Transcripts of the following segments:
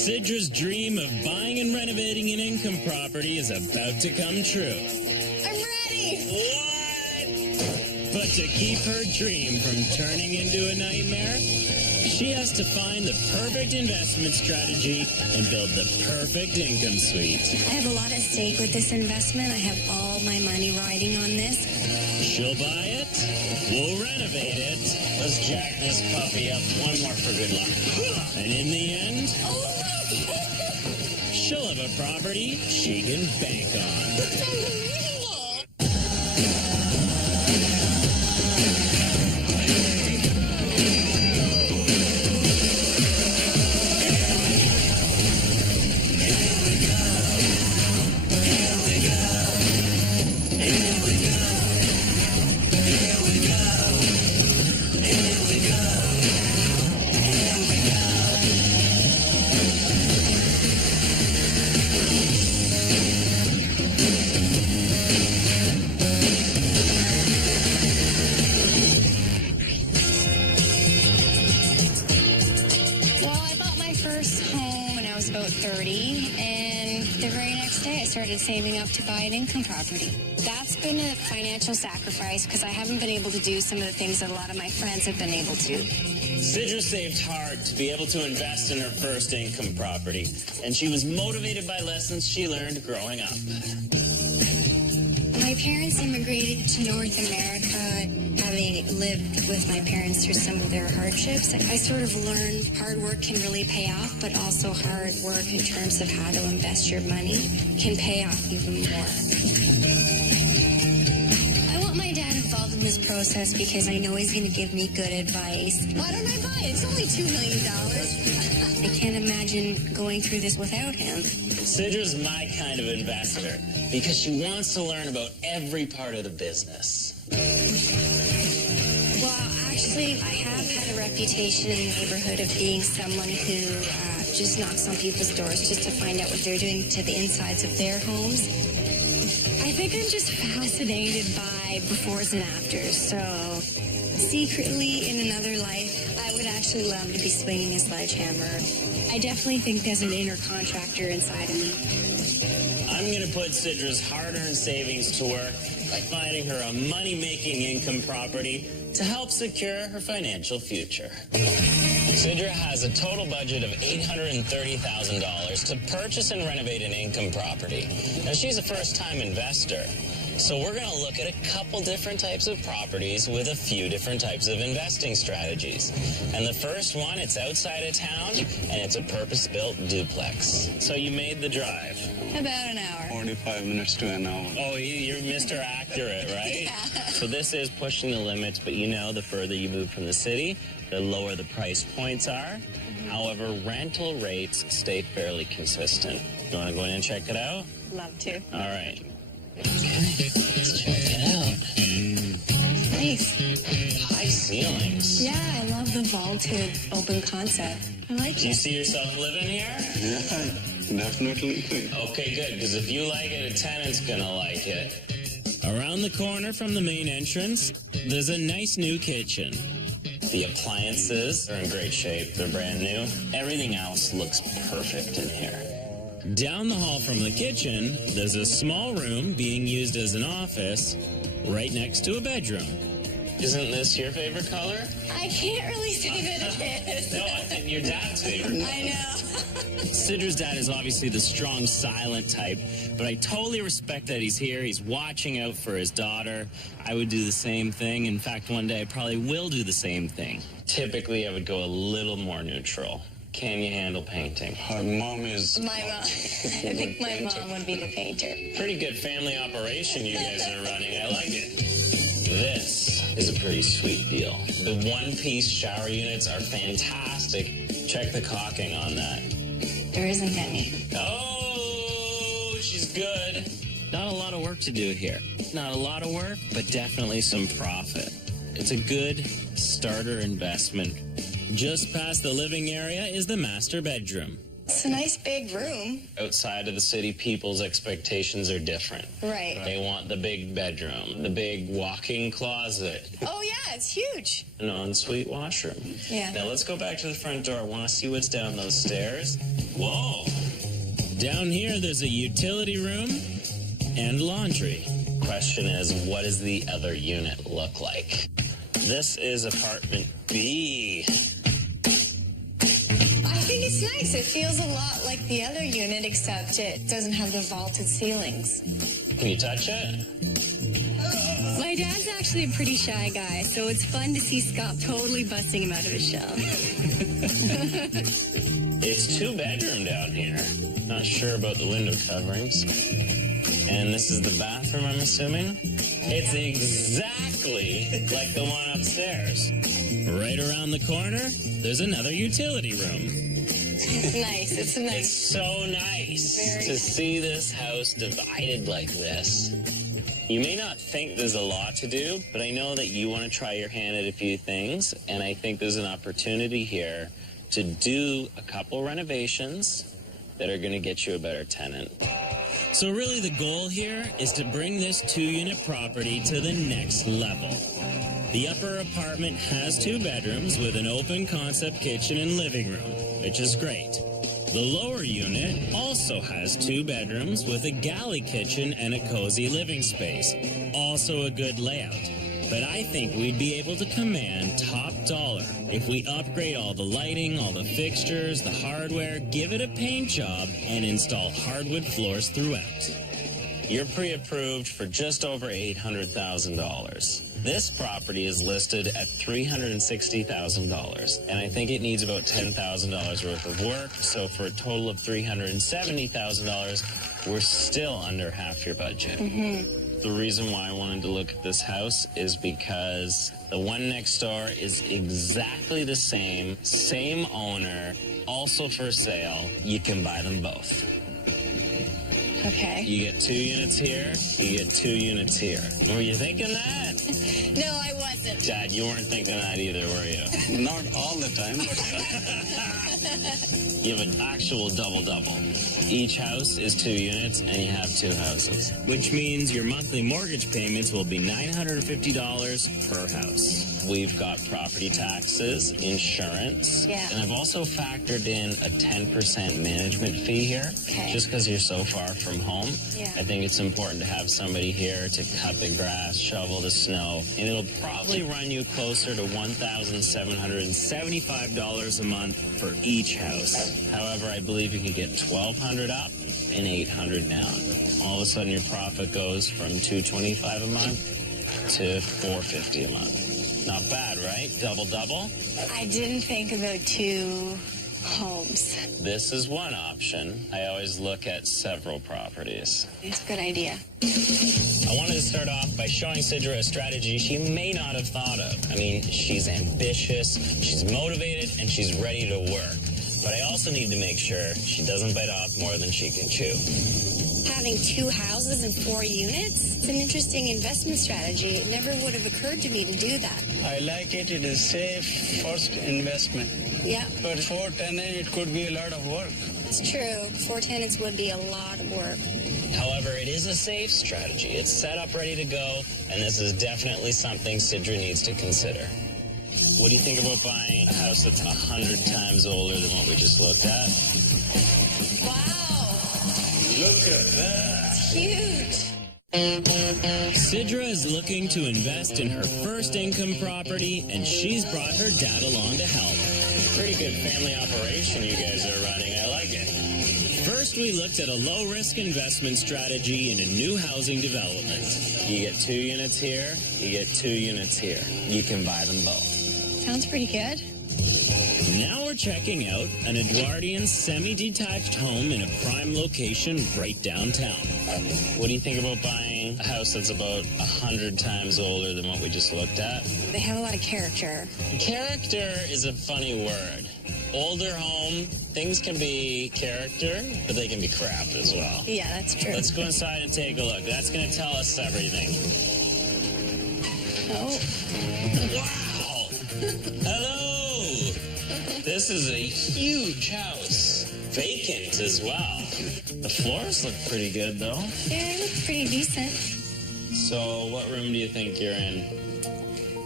Sidra's dream of buying and renovating an income property is about to come true. I'm ready! What? But to keep her dream from turning into a nightmare, she has to find the perfect investment strategy and build the perfect income suite. I have a lot at stake with this investment. I have all my money riding on this. She'll buy it, we'll renovate it. Let's jack this puppy up one more for good luck. And in the end, she'll have a property she can bank on. Started saving up to buy an income property. That's been a financial sacrifice because I haven't been able to do some of the things that a lot of my friends have been able to. Sidra saved hard to be able to invest in her first income property, and she was motivated by lessons she learned growing up. My parents immigrated to North America. Having lived with my parents through some of their hardships, I sort of learned hard work can really pay off, but also hard work in terms of how to invest your money can pay off even more. I want my dad involved in this process because I know he's going to give me good advice. Why don't I buy it? It's only $2 million. I can't imagine going through this without him. Sidra's my kind of investor because she wants to learn about every part of the business. Well, actually, I have had a reputation in the neighborhood of being someone who just knocks on people's doors just to find out what they're doing to the insides of their homes. I think I'm just fascinated by befores and afters, so secretly in another life, I would actually love to be swinging a sledgehammer. I definitely think there's an inner contractor inside of me. I'm going to put Sidra's hard-earned savings to work by finding her a money-making income property to help secure her financial future. Sidra has a total budget of $830,000 to purchase and renovate an income property. Now, she's a first-time investor, so we're going to look at a couple different types of properties with a few different types of investing strategies. And the first one, it's outside of town, and it's a purpose-built duplex. So you made the drive. About an hour. 45 minutes to an hour. Oh, you're Mr. Accurate, right? Yeah. So this is pushing the limits, but you know the further you move from the city, the lower the price points are. Mm-hmm. However, rental rates stay fairly consistent. You want to go in and check it out? Love to. All right. Okay, let's check it out. Nice. High ceilings. Yeah, I love the vaulted open concept. I like Do you it. see yourself living here? Yeah, definitely. Okay, good, because if you like it, a tenant's gonna like it. Around the corner from the main entrance, there's a nice new kitchen. The appliances are in great shape. They're brand new. Everything else looks perfect in here. Down the hall from the kitchen, there's a small room being used as an office right next to a bedroom. Isn't this your favorite color? I can't really say that it is. No, I think your dad's favorite. I know. Sidra's dad is obviously the strong, silent type, but I totally respect that he's here. He's watching out for his daughter. I would do the same thing. In fact, one day I probably will do the same thing. Typically, I would go a little more neutral. Can you handle painting? Her mom is... My mom. I think my mom would be the painter. Pretty good family operation you guys are running. I like it. This is a pretty sweet deal. The one-piece shower units are fantastic. Check the caulking on that. There isn't any. Oh, she's good. Not a lot of work to do here. Not a lot of work, but definitely some profit. It's a good starter investment. Just past the living area is the master bedroom. It's a nice big room. Outside of the city, people's expectations are different. Right. They want the big bedroom, the big walk-in closet, Oh, yeah, it's huge. an ensuite washroom. Yeah. Now let's go back to the front door. I want to see what's down those stairs. Whoa. Down here, there's a utility room and laundry. Question is, what does the other unit look like? This is apartment B. I think it's nice. It feels a lot like the other unit, except it doesn't have the vaulted ceilings. Can you touch it? My dad's actually a pretty shy guy, so it's fun to see Scott totally busting him out of his shell. It's 2-bedroom down here. Not sure about the window coverings. And this is the bathroom, I'm assuming? It's exactly like the one upstairs. Right around the corner, there's another utility room. Nice. It's nice. It's so nice to see this house divided like this. You may not think there's a lot to do, but I know that you want to try your hand at a few things, and I think there's an opportunity here to do a couple renovations that are going to get you a better tenant. So really the goal here is to bring this 2-unit property to the next level. The upper apartment has 2 bedrooms with an open concept kitchen and living room, which is great. The lower unit also has 2 bedrooms with a galley kitchen and a cozy living space. Also a good layout. But I think we'd be able to command top dollar if we upgrade all the lighting, all the fixtures, the hardware, give it a paint job, and install hardwood floors throughout. You're pre-approved for just over $800,000. This property is listed at $360,000, and I think it needs about $10,000 worth of work, so for a total of $370,000, we're still under half your budget. The reason why I wanted to look at this house is because the one next door is exactly the same owner, also for sale. You can buy them both. Okay. You get 2 units here, you get 2 units here. Were you thinking that? No, I wasn't. Dad, you weren't thinking that either, were you? not all the time, but You have an actual double-double. Each house is 2 units, and you have 2 houses. Which means your monthly mortgage payments will be $950 per house. We've got property taxes, insurance, and I've also factored in a 10% management fee here. Okay. Just because you're so far from home, I think it's important to have somebody here to cut the grass, shovel the snow, and it'll probably run you closer to $1,775 a month for each house. However, I believe you can get $1,200 up and $800 down. All of a sudden, your profit goes from $225 a month to $450 a month. Not bad, right? Double-double? I didn't think about 2 homes. This is one option. I always look at several properties. It's a good idea. I wanted to start off by showing Sidra a strategy she may not have thought of. I mean, she's ambitious, she's motivated, and she's ready to work. But I also need to make sure she doesn't bite off more than she can chew. Having 2 houses and 4 units? It's an interesting investment strategy. It never would have occurred to me to do that. I like it. It is safe first investment. Yeah, But 4 tenants, it could be a lot of work. it's true. 4 tenants would be a lot of work. However, it is a safe strategy. It's set up, ready to go, and this is definitely something Sidra needs to consider. What do you think about buying a house that's 100 times older than what we just looked at? Wow, Look at that. it's huge. Sidra is looking to invest in her first income property, and she's brought her dad along to help. Pretty good family operation you guys are running. I like it. First, we looked at a low-risk investment strategy in a new housing development. You get 2 units here, you get 2 units here. You can buy them both. Sounds pretty good. Now we're checking out an Edwardian semi-detached home in a prime location right downtown. What do you think about buying a house that's about 100 times older than what we just looked at? They have a lot of character. Character is a funny word. Older home, things can be character, but they can be crap as well. Yeah, that's true. Let's go inside and take a look. That's going to tell us everything. Oh, Wow! Hello! This is a huge house. Vacant as well. The floors look pretty good, though. yeah, it looks pretty decent. So what room do you think you're in?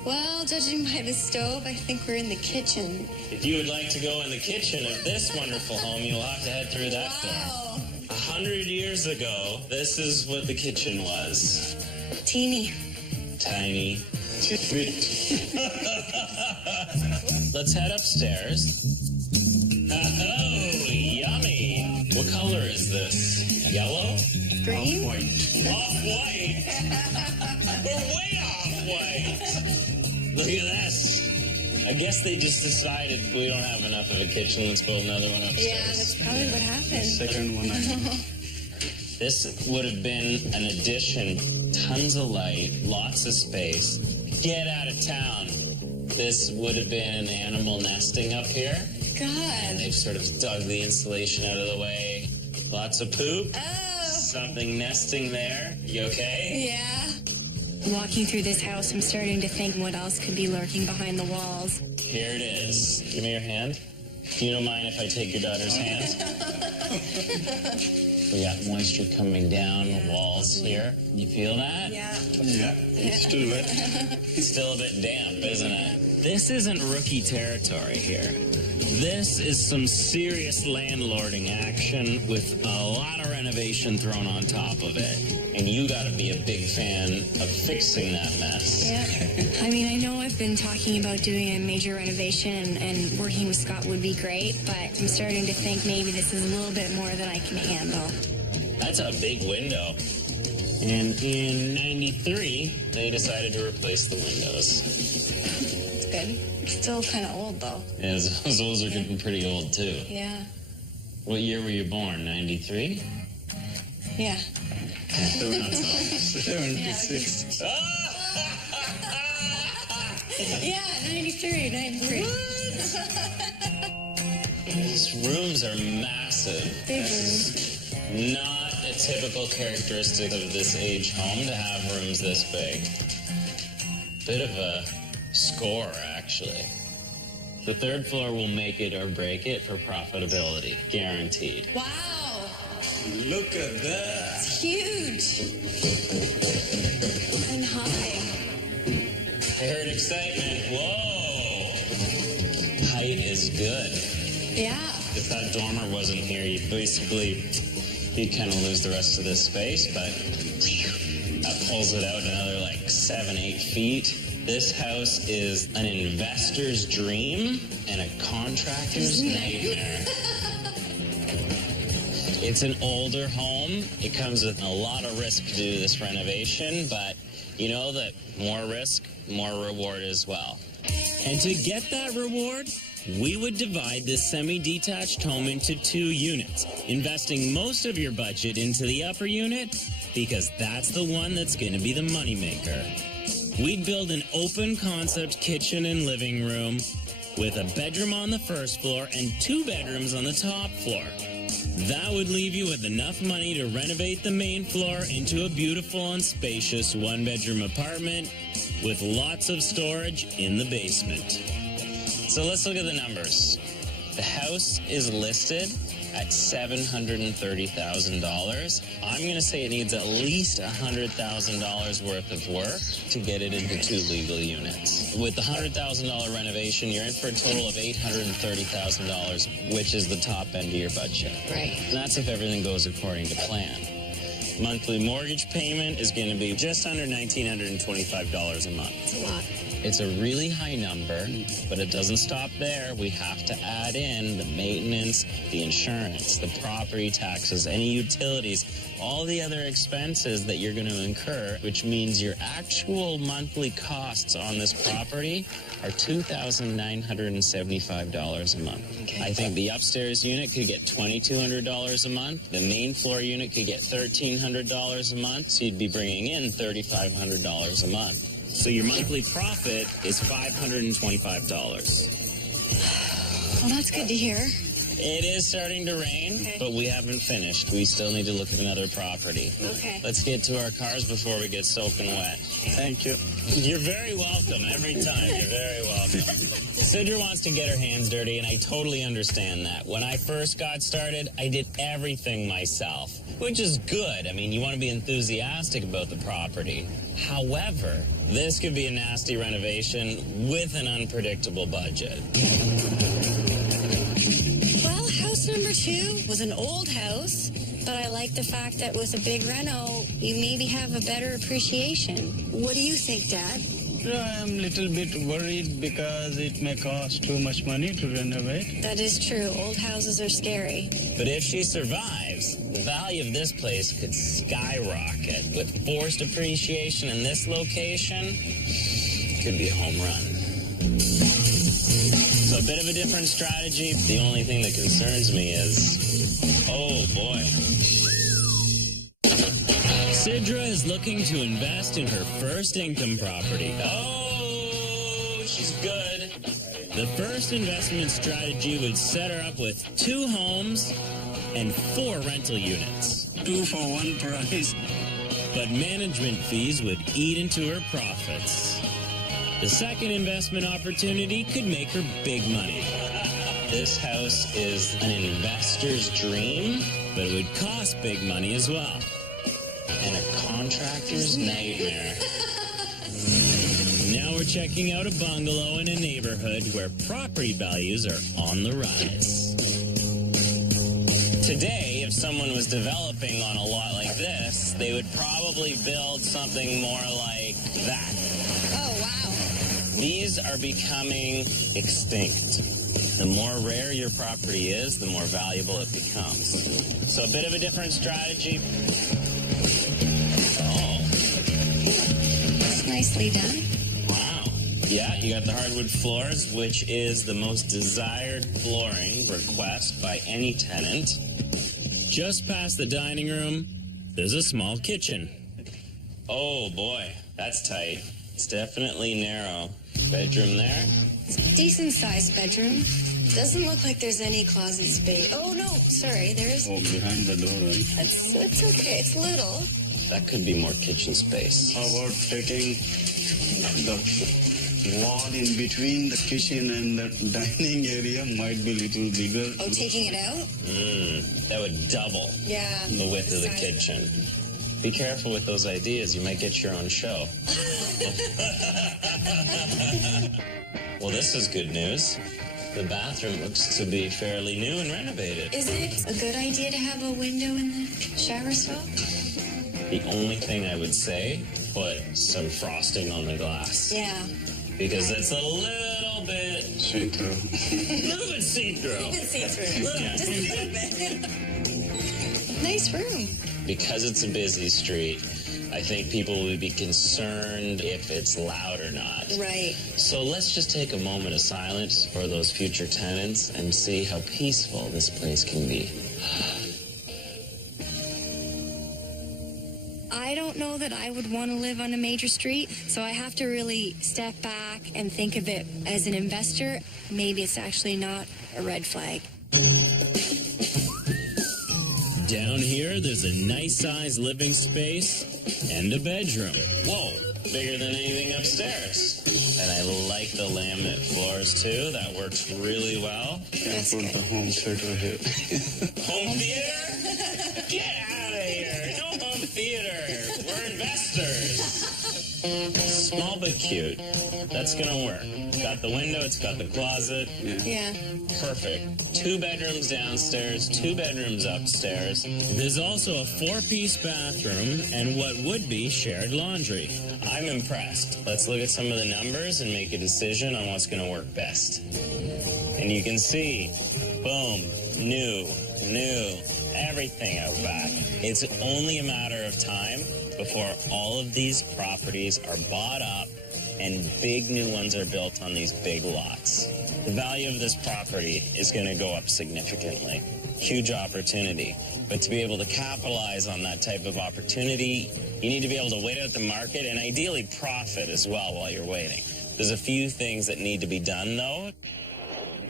Well, judging by the stove, I think we're in the kitchen. If you would like to go in the kitchen of this wonderful home, you'll have to head through that door. 100 years ago, this is what the kitchen was. Teeny. Tiny. Let's head upstairs. Oh, yummy. What color is this? Yellow? Green? Off-white. Off-white? We're way off-white. Look at this. I guess they just decided we don't have enough of a kitchen. Let's build another one upstairs. Yeah, that's probably what happened. Second one. This would have been an addition. Tons of light, lots of space. Get out of town. This would have been animal nesting up here. God. They've sort of dug the insulation out of the way. Lots of poop. Oh. Something nesting there. You okay? Yeah. Walking through this house, I'm starting to think what else could be lurking behind the walls. Here it is. Give me your hand. You don't mind if I take your daughter's hand? We got moisture coming down the walls here. You feel that? Yeah. Yeah, it's still wet. It's still a bit damp, isn't it? This isn't rookie territory here. This is some serious landlording action with a lot of renovation thrown on top of it. And you gotta be a big fan of fixing that mess. Yeah. I mean, I know I've been talking about doing a major renovation and working with Scott would be great, but I'm starting to think maybe this is a little bit more than I can handle. That's a big window. And in 93, they decided to replace the windows. It's good. Still kind of old, though. Yeah, those are getting pretty old, too. Yeah. What year were you born? 93? Yeah. 76. Yeah, 93, 93. These rooms are massive. Big room. Not a typical characteristic of this age home to have rooms this big. Bit of a score, actually. The third floor will make it or break it for profitability. Guaranteed. Wow. Look at that. It's huge. And high. I heard excitement. Whoa. Height is good. Yeah. If that dormer wasn't here, you'd kind of lose the rest of this space, but that pulls it out another like 7-8 feet. This house is an investor's dream and a contractor's nightmare. It's an older home. It comes with a lot of risk to do this renovation, but you know that more risk, more reward as well. And to get that reward, we would divide this semi-detached home into 2 units, investing most of your budget into the upper unit because that's the one that's going to be the moneymaker. We'd build an open concept kitchen and living room with a bedroom on the first floor and 2 bedrooms on the top floor. That would leave you with enough money to renovate the main floor into a beautiful and spacious 1-bedroom apartment with lots of storage in the basement. So let's look at the numbers. The house is listed at $730,000. I'm going to say it needs at least $100,000 worth of work to get it into 2 legal units. With the $100,000 renovation, you're in for a total of $830,000, which is the top end of your budget. Right. And that's if everything goes according to plan. Monthly mortgage payment is going to be just under $1,925 a month. It's a lot. It's a really high number, but it doesn't stop there. We have to add in the maintenance, the insurance, the property taxes, any utilities, all the other expenses that you're going to incur, which means your actual monthly costs on this property are $2,975 a month. Okay. I think the upstairs unit could get $2,200 a month. The main floor unit could get $1,300 a month, so you'd be bringing in $3,500 a month. So your monthly profit is $525. Well, that's good to hear. It is starting to rain, Okay. but we haven't finished. We still need to look at another property. Okay. Let's get to our cars before we get soaking wet. Thank you. You're very welcome every time. You're very welcome. Sidra wants to get her hands dirty, and I totally understand that. When I first got started, I did everything myself, which is good. I mean, you want to be enthusiastic about the property. However, this could be a nasty renovation with an unpredictable budget. Well, house number 2 was an old house, but I like the fact that with a big reno, you maybe have a better appreciation. What do you think, Dad? I'm a little bit worried because it may cost too much money to renovate. That is true. Old houses are scary. But if she survives, the value of this place could skyrocket. With forced appreciation in this location, could be a home run. So a bit of a different strategy. The only thing that concerns me is, oh boy. Sidra is looking to invest in her first income property. Oh, she's good. The first investment strategy would set her up with 2 homes and 4 rental units. 2 for 1 price. But management fees would eat into her profits. The second investment opportunity could make her big money. This house is an investor's dream, but it would cost big money as well. And a contractor's nightmare. Now we're checking out a bungalow in a neighborhood where property values are on the rise. Today, if someone was developing on a lot like this, they would probably build something more like that. Oh, wow. These are becoming extinct. The more rare your property is, the more valuable it becomes. So a bit of a different strategy. Oh, That's nicely done. wow. Yeah, you got the hardwood floors, which is the most desired flooring request by any tenant. Just past the dining room, there's a small kitchen. Oh boy, that's tight. It's definitely narrow. Bedroom there. Decent-sized bedroom. Doesn't look like there's any closet space. Oh, no, sorry, there is. Oh, behind the door, right? It's okay, it's little. That could be more kitchen space. How about taking the wall in between the kitchen and the dining area might be a little bigger. Oh, taking it out? That would double Yeah. the width of the Size. kitchen. Be careful with those ideas. You might get your own show. Well, this is good news. The bathroom looks to be fairly new and renovated. Is it a good idea to have a window in the shower stall? The only thing I would say, put some frosting on the glass. Yeah. Because it's a little bit See-through. see-through. See-through. Yeah. Just a little bit. Nice room. Because it's a busy street, I think people would be concerned if it's loud or not. Right. So let's just take a moment of silence for those future tenants and see how peaceful this place can be. I don't know that I would want to live on a major street, so I have to really step back and think of it as an investor. Maybe it's actually not a red flag. Down here, there's a nice-sized living space and a bedroom. Whoa, bigger than anything upstairs. And I like the laminate floors, too. That works really well. That's Put good. the home theater here. Home theater? Get out of here. No home theater. We're investors. Small but cute. That's going to work. Got the window. It's got the closet. Yeah. Perfect. 2 bedrooms downstairs, 2 bedrooms upstairs. There's also a 4-piece bathroom and what would be shared laundry. I'm impressed. Let's look at some of the numbers and make a decision on what's going to work best. And you can see, boom, new, everything out back. It's only a matter of time before all of these properties are bought up and big new ones are built on these big lots. The value of this property is going to go up significantly. Huge opportunity. But to be able to capitalize on that type of opportunity, you need to be able to wait out the market and ideally profit as well while you're waiting. There's a few things that need to be done, though.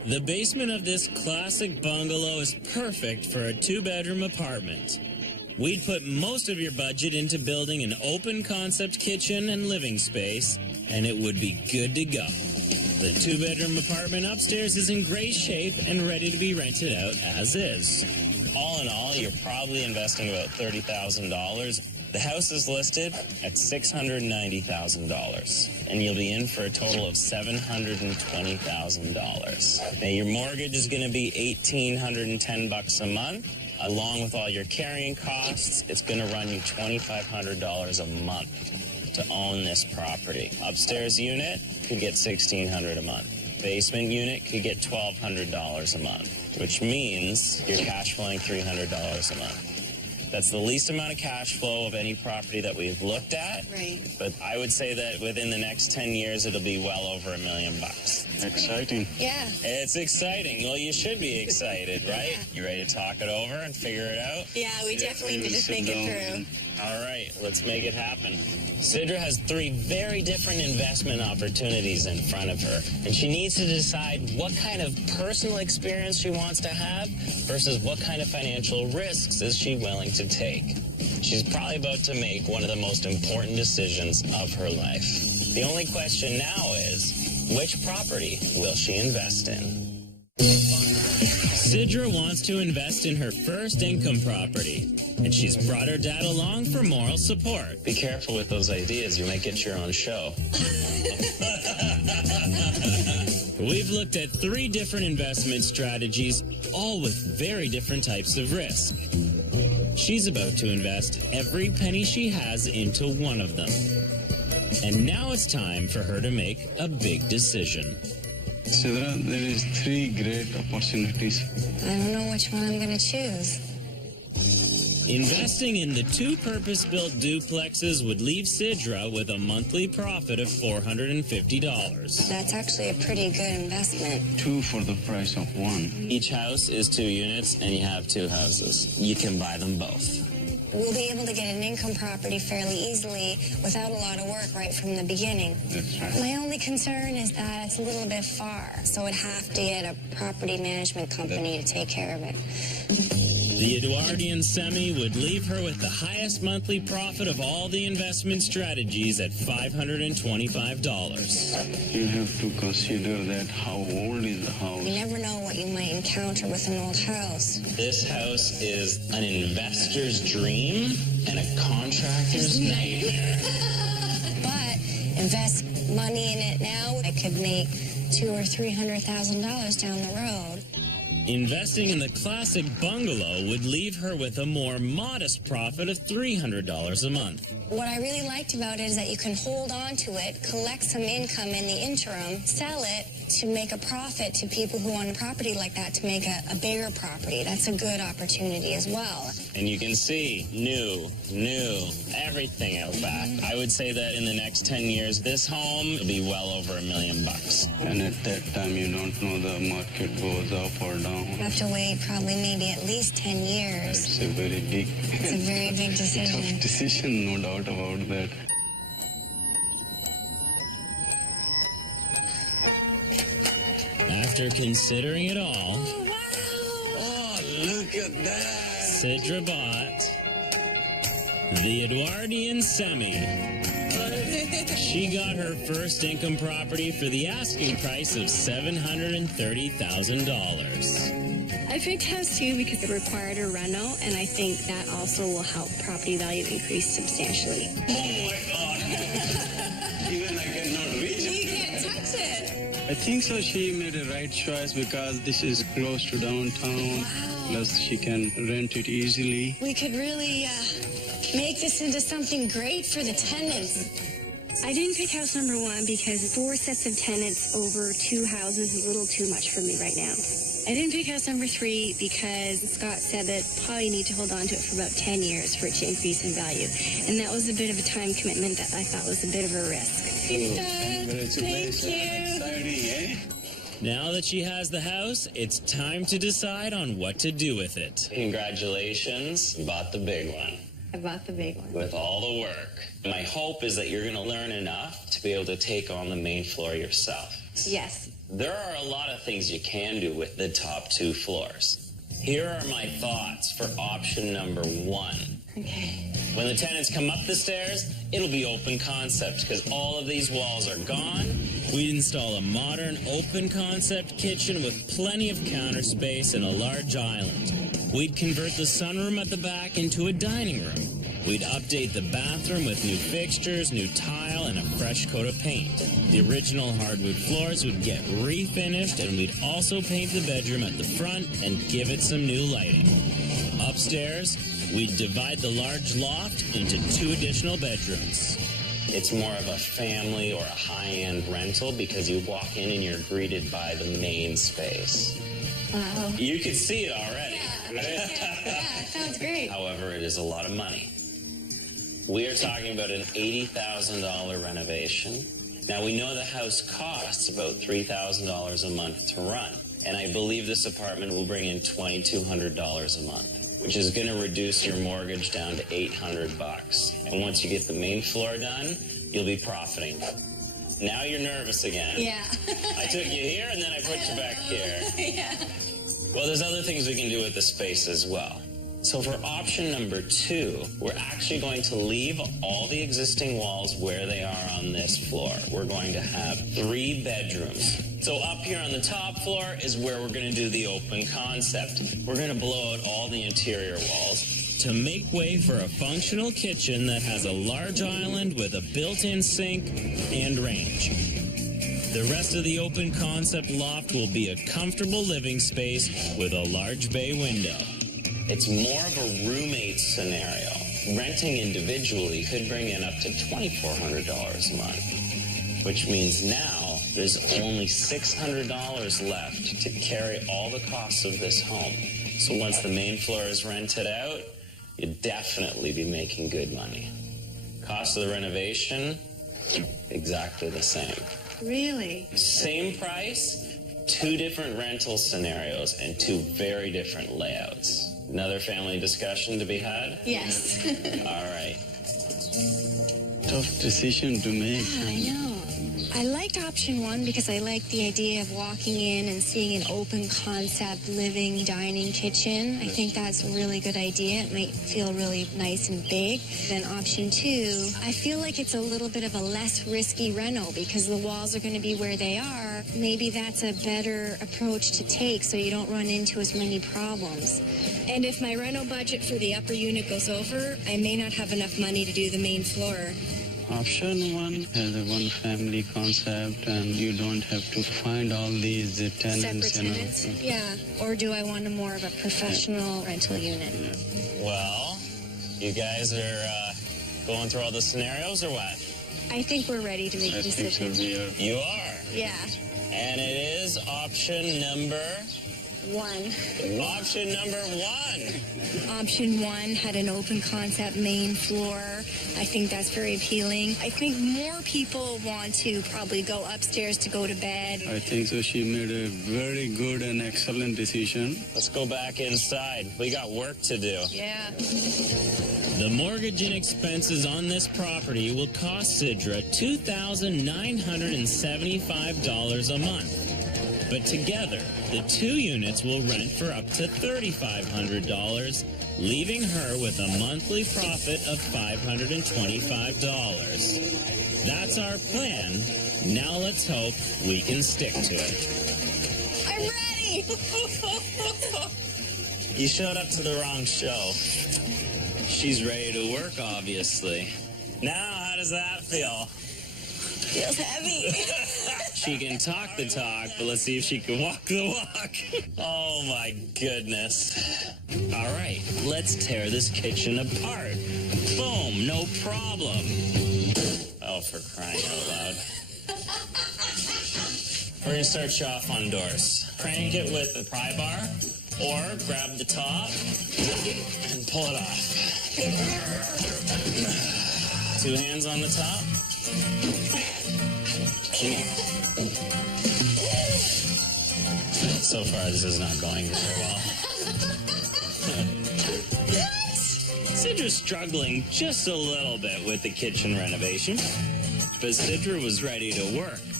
The basement of this classic bungalow is perfect for a 2-bedroom apartment. We'd put most of your budget into building an open concept kitchen and living space, and it would be good to go. The 2-bedroom apartment upstairs is in great shape and ready to be rented out as is. All in all, you're probably investing about $30,000. The house is listed at $690,000, and you'll be in for a total of $720,000. Now, your mortgage is going to be $1,810 a month. Along with all your carrying costs, it's going to run you $2,500 a month to own this property. Upstairs unit could get $1,600 a month. Basement unit could get $1,200 a month, which means you're cash flowing $300 a month. That's the least amount of cash flow of any property that we've looked at. Right. But I would say that within the next 10 years, it'll be well over $1 million. Exciting. Yeah. It's exciting. Well, you should be excited, right? Yeah. You ready to talk it over and figure it out? Yeah, we definitely need to think it through. All right, let's make it happen. Sidra has 3 very different investment opportunities in front of her, and she needs to decide what kind of personal experience she wants to have versus what kind of financial risks is she willing to take. She's probably about to make one of the most important decisions of her life. The only question now is, which property will she invest in? Sidra wants to invest in her first income property, and she's brought her dad along for moral support. Be careful with those ideas. You might get your own show. We've looked at 3 different investment strategies, all with very different types of risk. She's about to invest every penny she has into one of them. And now it's time for her to make a big decision. Sidra, there is 3 great opportunities. I don't know which one I'm going to choose. Investing in the 2 purpose-built duplexes would leave Sidra with a monthly profit of $450. That's actually a pretty good investment. 2 for the price of 1. Each house is 2 units, and you have 2 houses. You can buy them both. We'll be able to get an income property fairly easily without a lot of work right from the beginning. That's right. My only concern is that it's a little bit far, so I'd have to get a property management company to take care of it. The Edwardian Semi would leave her with the highest monthly profit of all the investment strategies at $525. You have to consider that how old is the house. You never know what you might encounter with an old house. This house is an investor's dream and a contractor's nightmare. But invest money in it now, I could make $200,000 or $300,000 down the road. Investing in the classic bungalow would leave her with a more modest profit of $300 a month. What I really liked about it is that you can hold on to it, collect some income in the interim, sell it to make a profit to people who own a property like that to make a bigger property. That's a good opportunity as well. And you can see new, everything out back. I would say that in the next 10 years, this home will be well over $1 million. And at that time, you don't know the market goes up or down. You have to wait probably maybe at least 10 years. It's a very big, It's a very big decision. tough decision, no doubt about that. After considering it all, Oh, look at that. Sidra bought the Edwardian Semi. She got her first income property for the asking price of $730,000. I picked house 2 because it required a reno, and I think that also will help property value increase substantially. Oh my God. Even I cannot reach it. You can't touch it. I think so. She made a right choice because this is close to downtown. Wow. Plus, she can rent it easily. We could really make this into something great for the tenants. I didn't pick house number 1 because 4 sets of tenants over 2 houses is a little too much for me right now. I didn't pick house number 3 because Scott said that probably need to hold on to it for about 10 years for it to increase in value. And that was a bit of a time commitment that I thought was a bit of a risk. Congratulations. Thank you. Exciting, eh? Now that she has the house, it's time to decide on what to do with it. Congratulations, you bought the big one. I bought the big one. With all the work. My hope is that you're going to learn enough to be able to take on the main floor yourself. Yes. There are a lot of things you can do with the top 2 floors. Here are my thoughts for option number 1. Okay. When the tenants come up the stairs, it'll be open concept because all of these walls are gone. We'd install a modern open concept kitchen with plenty of counter space and a large island. We'd convert the sunroom at the back into a dining room. We'd update the bathroom with new fixtures, new tile, and a fresh coat of paint. The original hardwood floors would get refinished, and we'd also paint the bedroom at the front and give it some new lighting. Upstairs, we'd divide the large loft into 2 additional bedrooms. It's more of a family or a high-end rental because you walk in and you're greeted by the main space. Wow. You can see it already. Yeah, sounds great. However, it is a lot of money. We are talking about an $80,000 renovation. Now, we know the house costs about $3,000 a month to run, and I believe this apartment will bring in $2,200 a month, which is going to reduce your mortgage down to $800. And once you get the main floor done, you'll be profiting. Now you're nervous again. Yeah. I took you here, and then I put you back here. Yeah. Well, there's other things we can do with the space as well. So for option number 2, we're actually going to leave all the existing walls where they are on this floor. We're going to have 3 bedrooms. So up here on the top floor is where we're going to do the open concept. We're going to blow out all the interior walls to make way for a functional kitchen that has a large island with a built-in sink and range. The rest of the open concept loft will be a comfortable living space with a large bay window. It's more of a roommate scenario. Renting individually could bring in up to $2,400 a month, which means now there's only $600 left to carry all the costs of this home. So once the main floor is rented out, you'd definitely be making good money. Cost of the renovation, exactly the same. Really? Same price, 2 different rental scenarios and 2 very different layouts. Another family discussion to be had? Yes. All right. Tough decision to make. I know. I liked option 1 because I liked the idea of walking in and seeing an open concept living, dining kitchen. I think that's a really good idea. It might feel really nice and big. Then option 2, I feel like it's a little bit of a less risky reno because the walls are going to be where they are. Maybe that's a better approach to take so you don't run into as many problems. And if my reno budget for the upper unit goes over, I may not have enough money to do the main floor. Option 1 has a one family concept and you don't have to find all these tenants. Separate tenants? Yeah. Or do I want a more of a professional rental unit? Well, you guys are going through all the scenarios or what? I think we're ready to make a decision. You are? Yeah. And it is option number... 1. Option number 1. Option 1 had an open concept main floor. I think that's very appealing. I think more people want to probably go upstairs to go to bed. I think so. She made a very good and excellent decision. Let's go back inside. We got work to do. Yeah. The mortgage and expenses on this property will cost Sidra $2,975 a month. But together, the 2 units will rent for up to $3,500, leaving her with a monthly profit of $525. That's our plan. Now let's hope we can stick to it. I'm ready! You showed up to the wrong show. She's ready to work, obviously. Now, how does that feel? Feels heavy. She can talk the talk, but let's see if she can walk the walk. Oh, my goodness. All right, let's tear this kitchen apart. Boom, no problem. Oh, for crying out loud. We're going to start you off on doors. Crank it with the pry bar, or grab the top and pull it off. 2 hands on the top. So far, this is not going very well. Sidra's struggling just a little bit with the kitchen renovation, but Sidra was ready to work.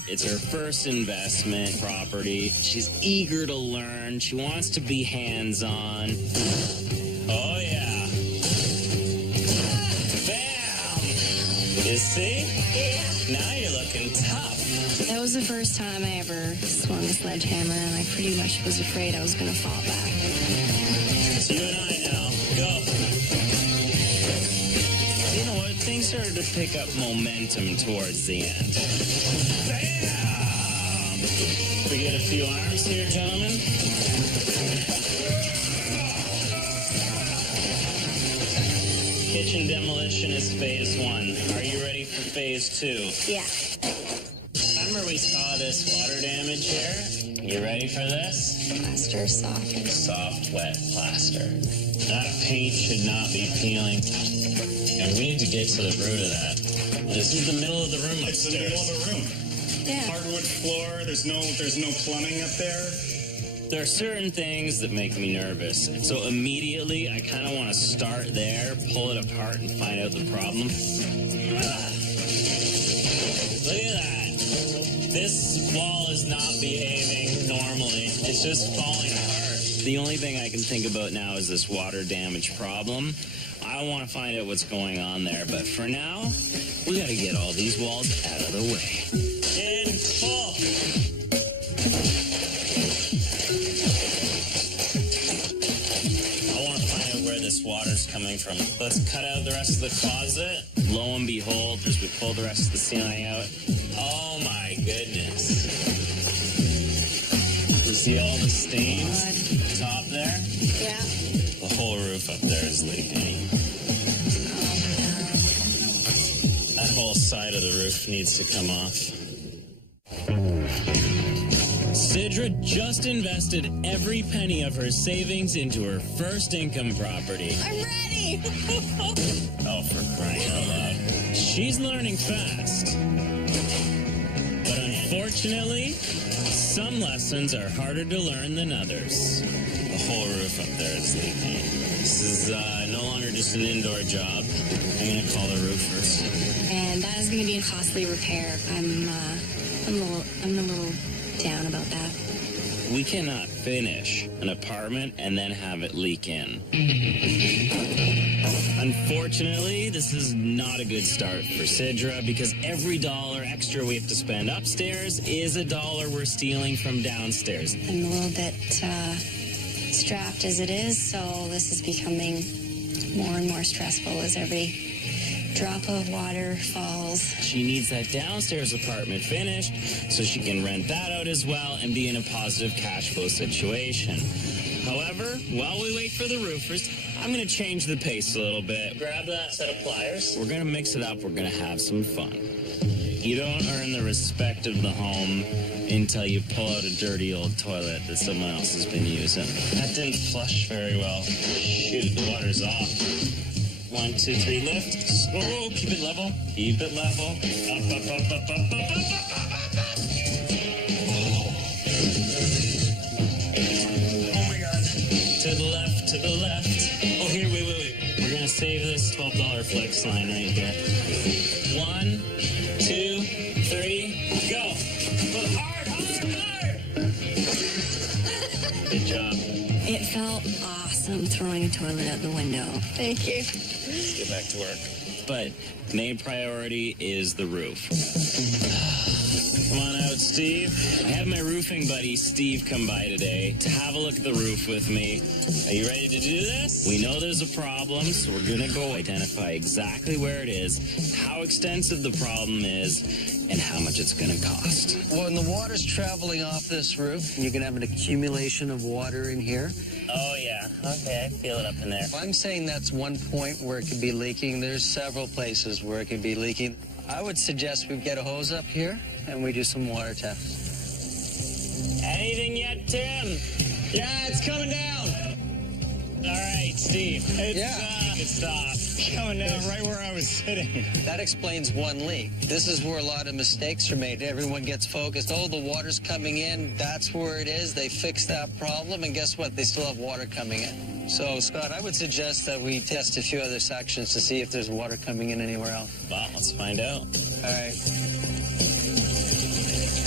It's her first investment property. She's eager to learn. She wants to be hands-on. Oh, yeah. Bam! You see? Yeah. Now you're looking tough. That was the first time I ever swung a sledgehammer, and I pretty much was afraid I was going to fall back. It's you and I now. Go. You know what? Things started to pick up momentum towards the end. Bam! We get a few arms here, gentlemen. Kitchen demolition is phase 1. Are you ready for phase 2? Yeah. Remember we saw this water damage here? You ready for this? Plaster soft. Soft, wet plaster. That paint should not be peeling. And we need to get to the root of that. This is the middle of the room upstairs. It's the middle of the room. Yeah. Hardwood floor. There's no plumbing up there. There are certain things that make me nervous. So immediately, I kind of want to start there, pull it apart, and find out the problem. Look at that. This wall is not behaving normally. It's just falling apart. The only thing I can think about now is this water damage problem. I want to find out what's going on there, but for now, we got to get all these walls out of the way. In full. I want to find out where this water's coming from. Let's cut out the rest of the closet. Lo and behold, as we pull the rest of the ceiling out, oh my goodness. You see all the stains top there? Yeah. The whole roof up there is leaking. That whole side of the roof needs to come off. Sidra just invested every penny of her savings into her first income property. I'm ready. Oh, for crying out loud. She's learning fast. But unfortunately, some lessons are harder to learn than others. The whole roof up there is leaking. This is no longer just an indoor job. I'm going to call the roofers. And that is going to be a costly repair. I'm a little down about that. We cannot finish an apartment and then have it leak in. Unfortunately, this is not a good start for Sidra because every dollar extra we have to spend upstairs is a dollar we're stealing from downstairs. I'm a little bit strapped as it is, so this is becoming more and more stressful as every drop of water falls. She needs that downstairs apartment finished so she can rent that out as well and be in a positive cash flow situation. However, while we wait for the roofers, I'm going to change the pace a little bit. Grab that set of pliers. We're going to mix it up. We're going to have some fun. You don't earn the respect of the home until you pull out a dirty old toilet that someone else has been using. That didn't flush very well. Shoot, the water's off. 1, 2, 3, lift. Oh, keep it level. Keep it level. Up, up, up, up, up, up, up, up. Oh my God. To the left, to the left. Oh, here, wait. We're gonna save this $12 flex line right here. 1, 2, 3, go. But hard. Good job. It felt awesome throwing a toilet out the window. Thank you. Let's get back to work. But main priority is the roof. Come on out, Steve. I have my roofing buddy, Steve, come by today to have a look at the roof with me. Are you ready to do this? We know there's a problem, so we're going to go identify exactly where it is, how extensive the problem is, and how much it's going to cost. When the water's traveling off this roof, you can have an accumulation of water in here. Oh, yeah. Okay, I feel it up in there. I'm saying that's one point where it could be leaking. There's several places where it could be leaking. I would suggest we get a hose up here and we do some water tests. Anything yet, Tim? Yeah, it's coming down. All right, Steve. It's stopped. Coming down right where I was sitting. That explains one leak. This is where a lot of mistakes are made. Everyone gets focused. Oh, the water's coming in. That's where it is. They fix that problem, and guess what? They still have water coming in. So, Scott, I would suggest that we test a few other sections to see if there's water coming in anywhere else. Well, let's find out. All right.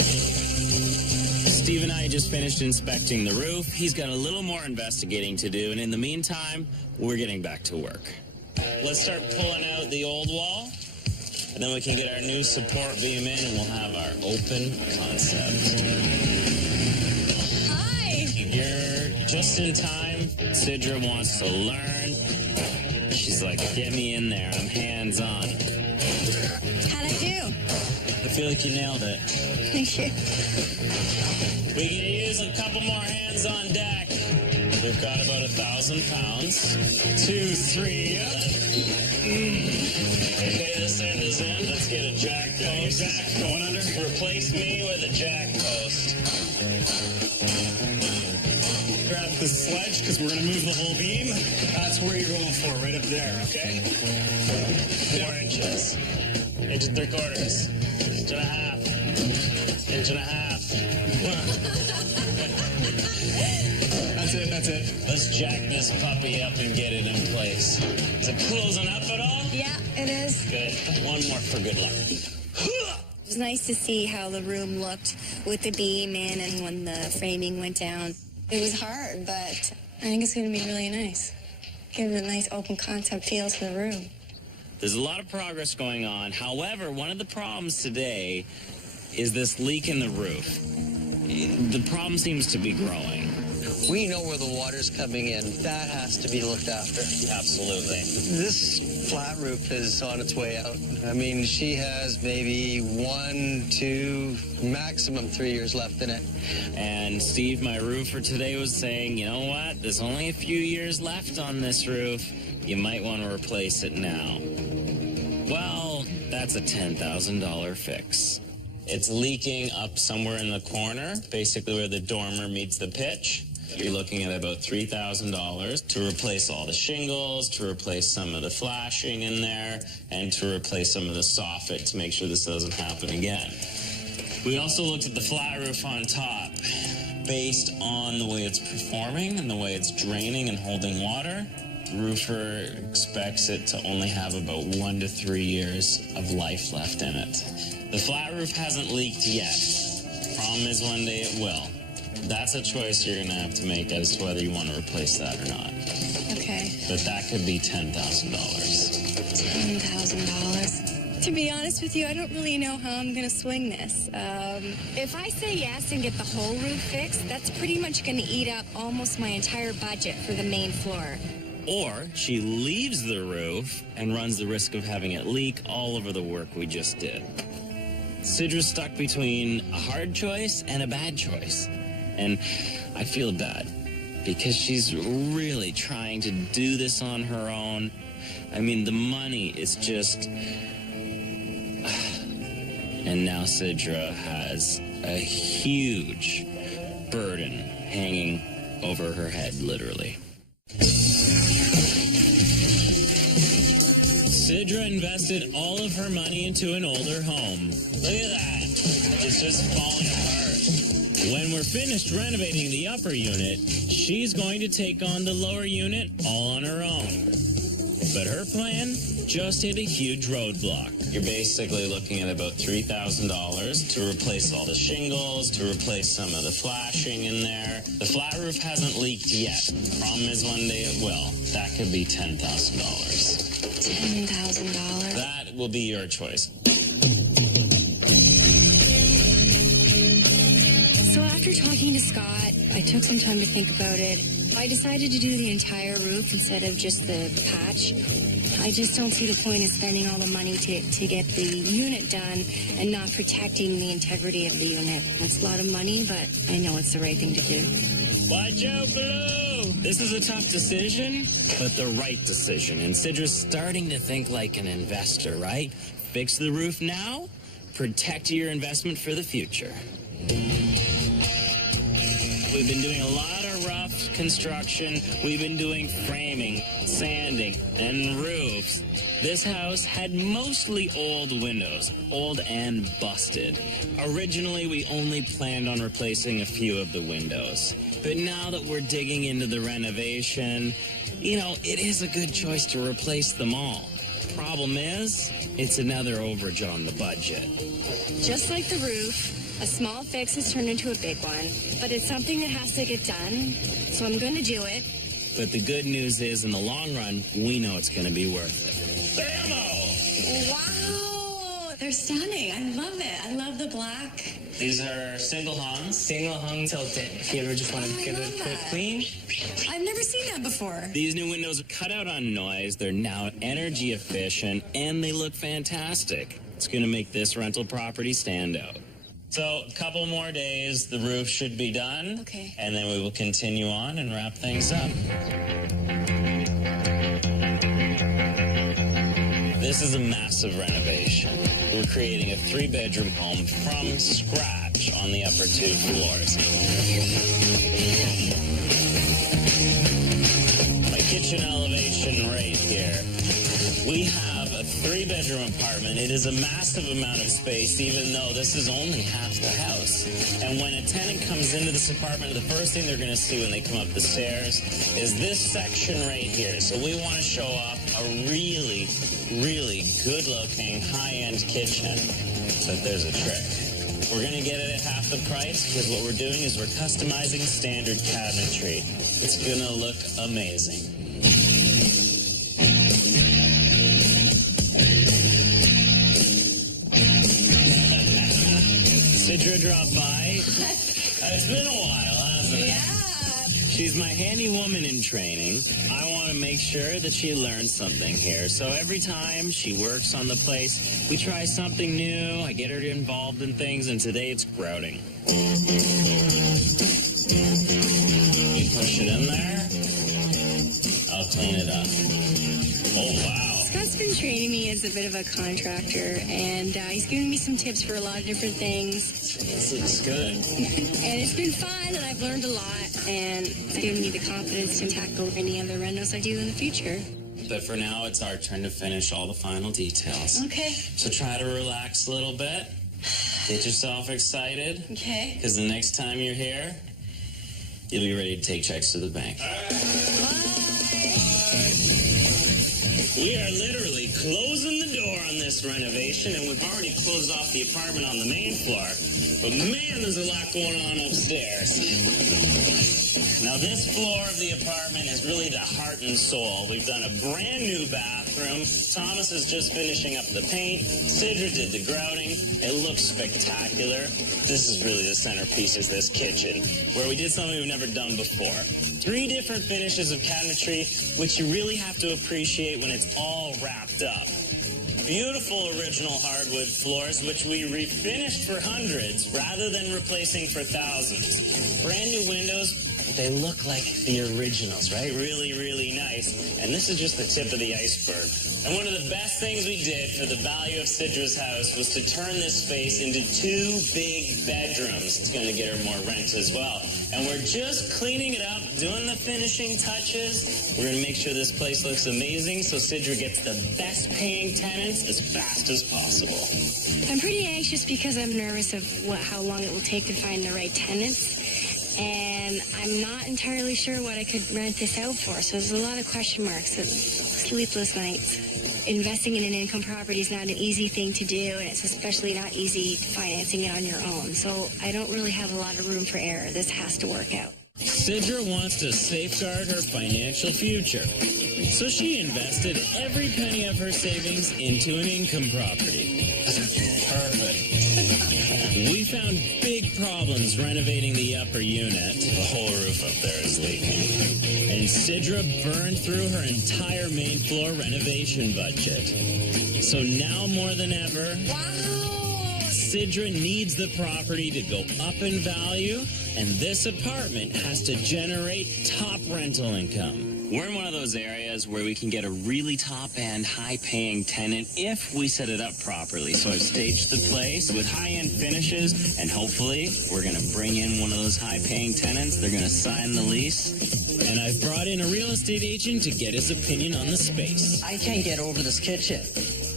Steve and I just finished inspecting the roof. He's got a little more investigating to do, and in the meantime, we're getting back to work. Let's start pulling out the old wall, and then we can get our new support beam in, and we'll have our open concept. Hi. You're just in time. Sidra wants to learn. She's like, get me in there. I'm hands-on. How'd I do? I feel like you nailed it. Thank you. We can use a couple more hands on deck. We've got about 1,000 pounds. 2, 3. Okay, this end is in. Let's get a jack post. Jack going under. Replace me with a jack post. Grab the sledge because we're going to move the whole beam. That's where you're going for, right up there, okay? 4 inches. 1 3/4. 1.5 inches. 1.5 inches. That's it. Let's jack this puppy up and get it in place. Is it closing up at all? Yeah, it is. Good. One more for good luck. It was nice to see how the room looked with the beam in and when the framing went down. It was hard, but I think it's going to be really nice. Give it a nice open concept feel to the room. There's a lot of progress going on. However, one of the problems today is this leak in the roof. The problem seems to be growing. We know where the water's coming in. That has to be looked after. Absolutely. This flat roof is on its way out. I mean, she has maybe 1, 2, maximum 3 years left in it. And Steve, my roofer today, was saying, you know what? There's only a few years left on this roof. You might want to replace it now. Well, that's a $10,000 fix. It's leaking up somewhere in the corner, basically where the dormer meets the pitch. You're looking at about $3,000 to replace all the shingles, to replace some of the flashing in there, and to replace some of the soffit to make sure this doesn't happen again. We also looked at the flat roof on top. Based on the way it's performing and the way it's draining and holding water, the roofer expects it to only have about 1 to 3 years of life left in it. The flat roof hasn't leaked yet. Problem is one day it will. That's a choice you're going to have to make as to whether you want to replace that or not. Okay. But that could be $10,000. $10,000. To be honest with you, I don't really know how I'm going to swing this. If I say yes and get the whole roof fixed, that's pretty much going to eat up almost my entire budget for the main floor. Or she leaves the roof and runs the risk of having it leak all over the work we just did. Sidra's stuck between a hard choice and a bad choice. And I feel bad because she's really trying to do this on her own. I mean, the money is just... And now Sidra has a huge burden hanging over her head, literally. Sidra invested all of her money into an older home. Look at that. It's just falling apart. When we're finished renovating the upper unit, she's going to take on the lower unit all on her own. But her plan just hit a huge roadblock. You're basically looking at about $3,000 to replace all the shingles, to replace some of the flashing in there. The flat roof hasn't leaked yet. Problem is one day it will. That could be $10,000. $10,000. That will be your choice. So after talking to Scott, I took some time to think about it. I decided to do the entire roof instead of just the patch. I just don't see the point in spending all the money to get the unit done and not protecting the integrity of the unit. That's a lot of money, but I know it's the right thing to do. Watch out below! This is a tough decision, but the right decision. And Sidra's starting to think like an investor, right? Fix the roof now, protect your investment for the future. We've been doing a lot of rough construction. We've been doing framing, sanding, and roofs. This house had mostly old windows, old and busted. Originally, we only planned on replacing a few of the windows. But now that we're digging into the renovation, it is a good choice to replace them all. Problem is, it's another overage on the budget. Just like the roof, A small fix has turned into a big one, but it's something that has to get done, so I'm going to do it. But the good news is, in the long run, we know it's going to be worth it. Bammo! Wow, they're stunning. I love it. I love the black. These are single hung. Single hung tilted. If you ever just want to give it a quick clean. I've never seen that before. These new windows are cut out on noise. They're now energy efficient, and they look fantastic. It's going to make this rental property stand out. So a couple more days, the roof should be done. Okay. And then we will continue on and wrap things up. This is a massive renovation. We're creating a 3-bedroom home from scratch on the upper 2 floors. My kitchen elevation right here. We have a 3-bedroom apartment. It is a massive amount of space, even though this is only half the house. And when a tenant comes into this apartment, the first thing they're going to see when they come up the stairs is this section right here. So we want to show up a really, really good-looking, high-end kitchen. But there's a trick. We're going to get it at half the price because what we're doing is we're customizing standard cabinetry. It's going to look amazing. Sidra dropped by. It's been a while, hasn't it? Yeah. She's my handy woman in training. I want to make sure that she learns something here. So every time she works on the place, we try something new. I get her involved in things, and today it's grouting. You push it in there. I'll clean it up. Oh, wow. Scott's been training me as a bit of a contractor, and he's given me some tips for a lot of different things. This looks good. And it's been fun, and I've learned a lot, and it's given me the confidence to tackle any other renos I do in the future. But for now, it's our turn to finish all the final details. Okay. So try to relax a little bit. Get yourself excited. Okay. Because the next time you're here, you'll be ready to take checks to the bank. We are literally closing the door on this renovation, and we've already closed off the apartment on the main floor. But man, there's a lot going on upstairs. Now, this floor of the apartment is really the heart and soul. We've done a brand new bathroom. Thomas is just finishing up the paint. Sidra did the grouting. It looks spectacular. This is really the centerpiece is this kitchen, where we did something we've never done before. 3 different finishes of cabinetry, which you really have to appreciate when it's all wrapped up. Beautiful original hardwood floors, which we refinished for hundreds rather than replacing for thousands. Brand new windows, but they look like the originals, right? Really, really nice. And this is just the tip of the iceberg. And one of the best things we did for the value of Sidra's house was to turn this space into 2 big bedrooms. It's going to get her more rent as well. And we're just cleaning it up, doing the finishing touches. We're going to make sure this place looks amazing so Sidra gets the best paying tenants as fast as possible. I'm pretty anxious because I'm nervous of how long it will take to find the right tenants. And I'm not entirely sure what I could rent this out for. So there's a lot of question marks and sleepless nights. Investing in an income property is not an easy thing to do, and it's especially not easy financing it on your own. So I don't really have a lot of room for error. This has to work out. Sidra wants to safeguard her financial future. So she invested every penny of her savings into an income property. Perfect. We found big problems renovating the upper unit. The whole roof up there is leaking. And Sidra burned through her entire main floor renovation budget. So now more than ever, Sidra needs the property to go up in value, and this apartment has to generate top rental income. We're in one of those areas where we can get a really top-end, high-paying tenant if we set it up properly. So I've staged the place with high-end finishes, and hopefully we're going to bring in one of those high-paying tenants. They're going to sign the lease. And I've brought in a real estate agent to get his opinion on the space. I can't get over this kitchen.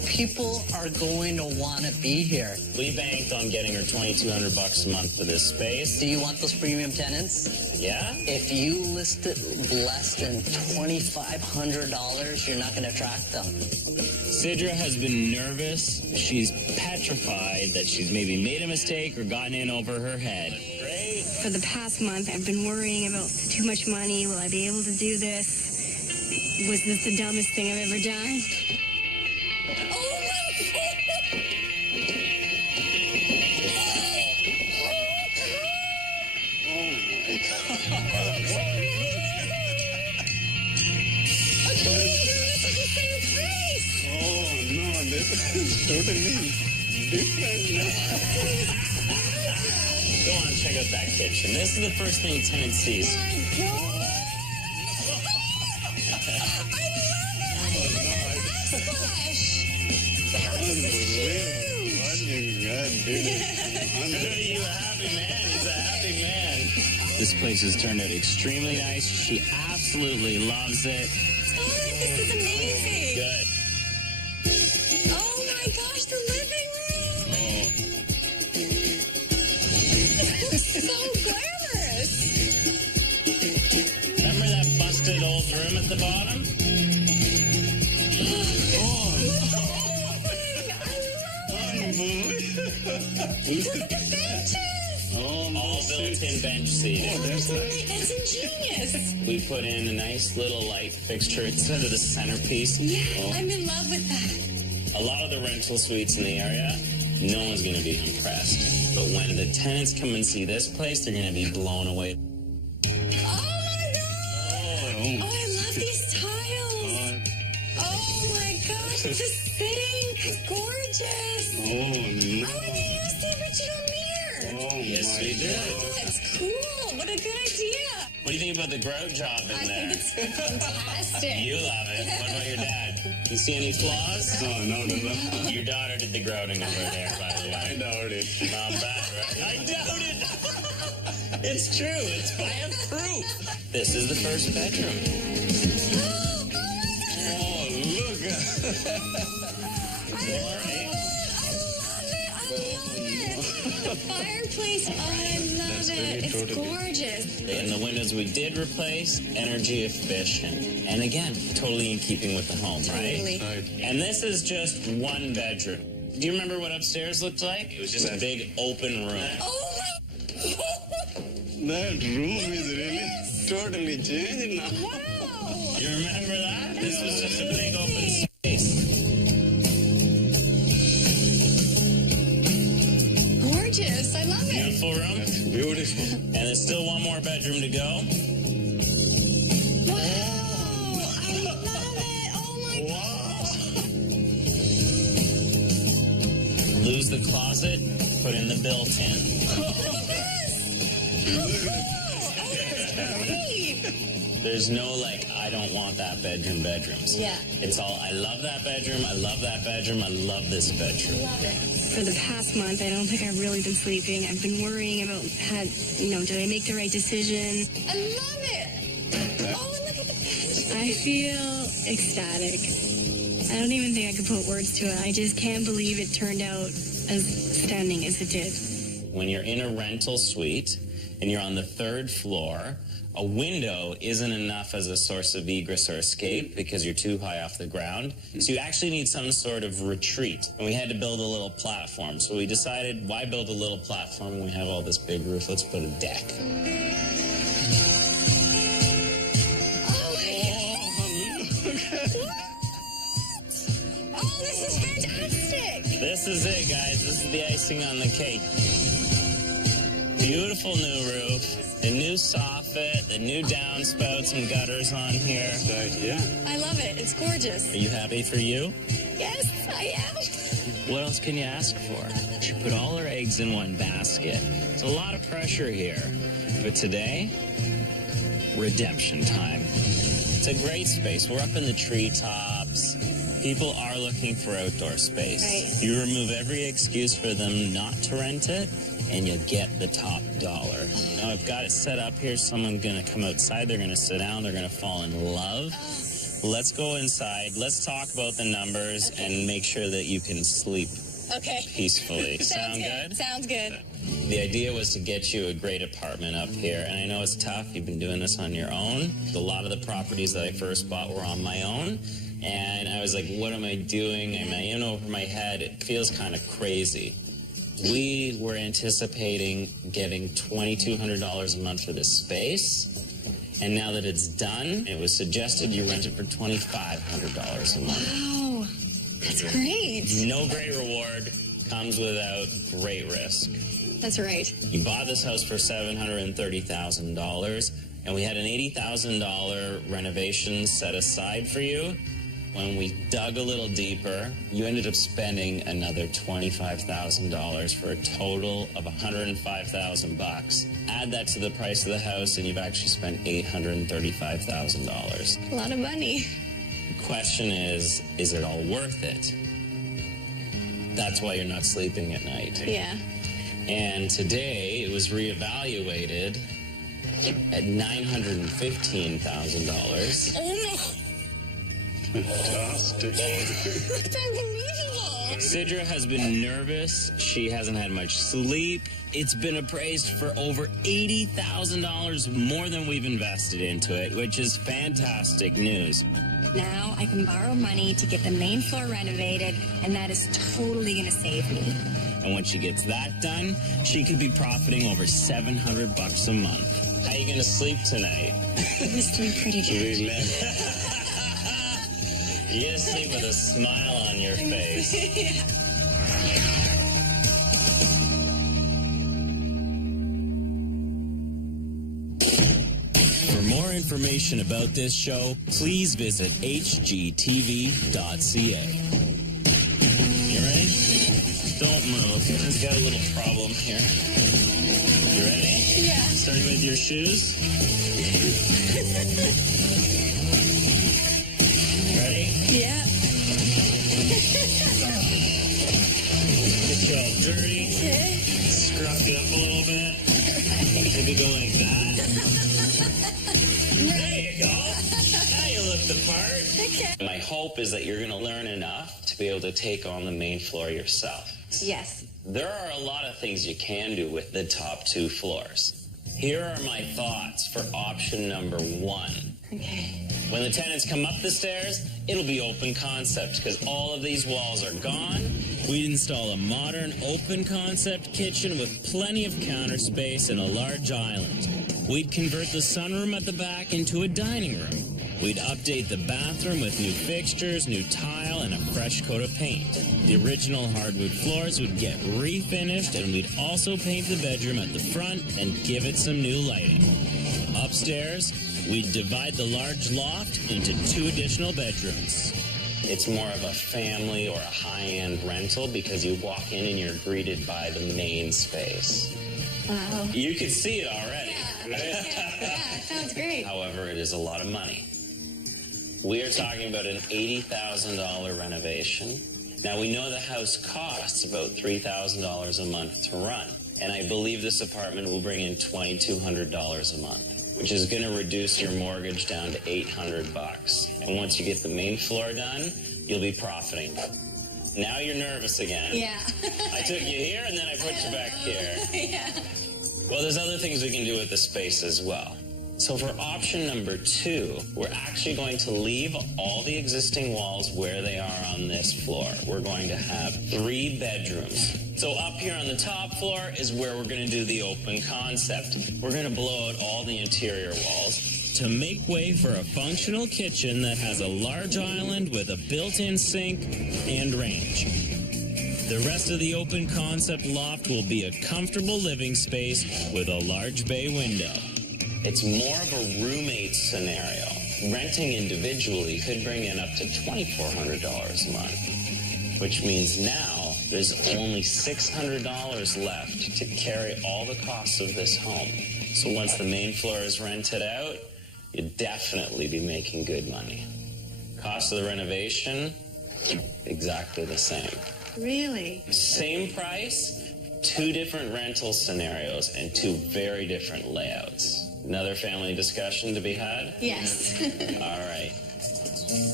People are going to want to be here. We banked on getting her $2,200 a month for this space. Do you want those premium tenants? Yeah? If you list it less than $2,500, you're not going to attract them. Sidra has been nervous. She's petrified that she's maybe made a mistake or gotten in over her head. Great. For the past month, I've been worrying about too much money. Will I be able to do this? Was this the dumbest thing I've ever done? Totally different now. Go on, check out that kitchen. This is the first thing a tenant sees. You a happy man. He's a happy man. This place has turned out extremely nice. She absolutely loves it. Oh, this is amazing. Good. Oh my gosh, the living room. This is so glamorous. Remember that busted old room at the bottom? All built-in bench seating. That's ingenious. We put in a nice little light fixture instead of the centerpiece. Yeah, I'm in love with that. A lot of the rental suites in the area, no one's going to be impressed. But when the tenants come and see this place, they're going to be blown away. Oh my god! Oh, I love these tiles. Oh my gosh, the sink is gorgeous. Oh, no. Oh, I didn't use the original mirror. Oh, Yes, my we did. God. That's cool. What a good idea. What do you think about the grout job in I there? think it's fantastic. You love it. What about your dad? You see any flaws? No. Your daughter did the grouting over there, by the way. I doubt it. Not bad, right? I doubt it. It's true. I have proof. This is the first bedroom. Oh, look. The fireplace, oh, I love it. It's gorgeous. And the windows we did replace, energy efficient. And again, totally in keeping with the home, right? Totally. Right. And this is just one bedroom. Do you remember what upstairs looked like? It was just a big open room. Oh my. That room is really totally changed now. Wow. You remember that? This was just a big open space. Gorgeous. I love it. Beautiful room. That's beautiful. And there's still one more bedroom to go. Wow. I love it. Oh my gosh. Lose the closet, put in the built-in. There's no I don't want that bedrooms. Yeah. It's all, I love that bedroom, I love that bedroom, I love this bedroom. Love it. For the past month, I don't think I've really been sleeping. I've been worrying about, did I make the right decision? I love it. Oh, and look at the bed. I feel ecstatic. I don't even think I could put words to it. I just can't believe it turned out as stunning as it did. When you're in a rental suite and you're on the 3rd floor, a window isn't enough as a source of egress or escape because you're too high off the ground. So you actually need some sort of retreat. And we had to build a little platform. So we decided, why build a little platform when we have all this big roof? Let's put a deck. Oh, this is fantastic. This is it, guys. This is the icing on the cake. Beautiful new roof, the new soffit, the new downspouts and gutters on here. Right, yeah. I love it. It's gorgeous. Are you happy for you? Yes, I am. What else can you ask for? She put all her eggs in one basket. It's a lot of pressure here. But today, redemption time. It's a great space. We're up in the treetops. People are looking for outdoor space. Right. You remove every excuse for them not to rent it, and you'll get the top dollar. Now, I've got it set up here. Someone's going to come outside. They're going to sit down. They're going to fall in love let's go inside. Let's talk about the numbers and make sure that you can sleep Okay. peacefully. Sound good? Sounds good. The idea was to get you a great apartment up here, and I know it's tough. You've been doing this on your own. A lot of the properties that I first bought were on my own, and I was like, what am I doing? Am I in over my head? It feels kind of crazy. We were anticipating getting $2,200 a month for this space, and now that it's done, it was suggested you rent it for $2,500 a month. Wow, that's great. No great reward comes without great risk. That's right. You bought this house for $730,000, and we had an $80,000 renovation set aside for you. When we dug a little deeper, you ended up spending another $25,000 for a total of $105,000. Add that to the price of the house, and you've actually spent $835,000. A lot of money. The question is it all worth it? That's why you're not sleeping at night. Yeah. And today it was reevaluated at $915,000. Oh no. Fantastic. That's unbelievable. Sidra has been nervous. She hasn't had much sleep. It's been appraised for over $80,000 more than we've invested into it, which is fantastic news. Now I can borrow money to get the main floor renovated, and that is totally going to save me. And when she gets that done, she could be profiting over $700 a month. How are you going to sleep tonight? I'm going to sleep pretty good. You're going to sleep with a smile on your face. For more information about this show, please visit hgtv.ca. You ready? Don't move. I've got a little problem here. You ready? Yeah. Starting with your shoes. Ready? Yeah. Get you all dirty. Okay. Scruff it up a little bit. Maybe go like that. There you go. Now you look the part. Okay. My hope is that you're going to learn enough to be able to take on the main floor yourself. Yes. There are a lot of things you can do with the top 2 floors. Here are my thoughts for option number 1. Okay. When the tenants come up the stairs, it'll be open concept because all of these walls are gone. We'd install a modern open concept kitchen with plenty of counter space and a large island. We'd convert the sunroom at the back into a dining room. We'd update the bathroom with new fixtures, new tile, and a fresh coat of paint. The original hardwood floors would get refinished, and we'd also paint the bedroom at the front and give it some new lighting. Upstairs, we'd divide the large loft into 2 additional bedrooms. It's more of a family or a high-end rental because you walk in and you're greeted by the main space. Wow. You can see it already. Yeah, sounds great. However, it is a lot of money. We are talking about an $80,000 renovation. Now, we know the house costs about $3,000 a month to run, and I believe this apartment will bring in $2,200 a month, which is going to reduce your mortgage down to $800. And once you get the main floor done, you'll be profiting. Now you're nervous again. Yeah. I took you here, and then I put you back here. Yeah. Well, there's other things we can do with the space as well. So for option number 2, we're actually going to leave all the existing walls where they are on this floor. We're going to have 3 bedrooms. So up here on the top floor is where we're going to do the open concept. We're going to blow out all the interior walls to make way for a functional kitchen that has a large island with a built-in sink and range. The rest of the open concept loft will be a comfortable living space with a large bay window. It's more of a roommate scenario. Renting individually could bring in up to $2,400 a month, which means now there's only $600 left to carry all the costs of this home. So once the main floor is rented out, you'd definitely be making good money. Cost of the renovation, exactly the same. Really? Same price, 2 different rental scenarios and 2 very different layouts. Another family discussion to be had? Yes. All right.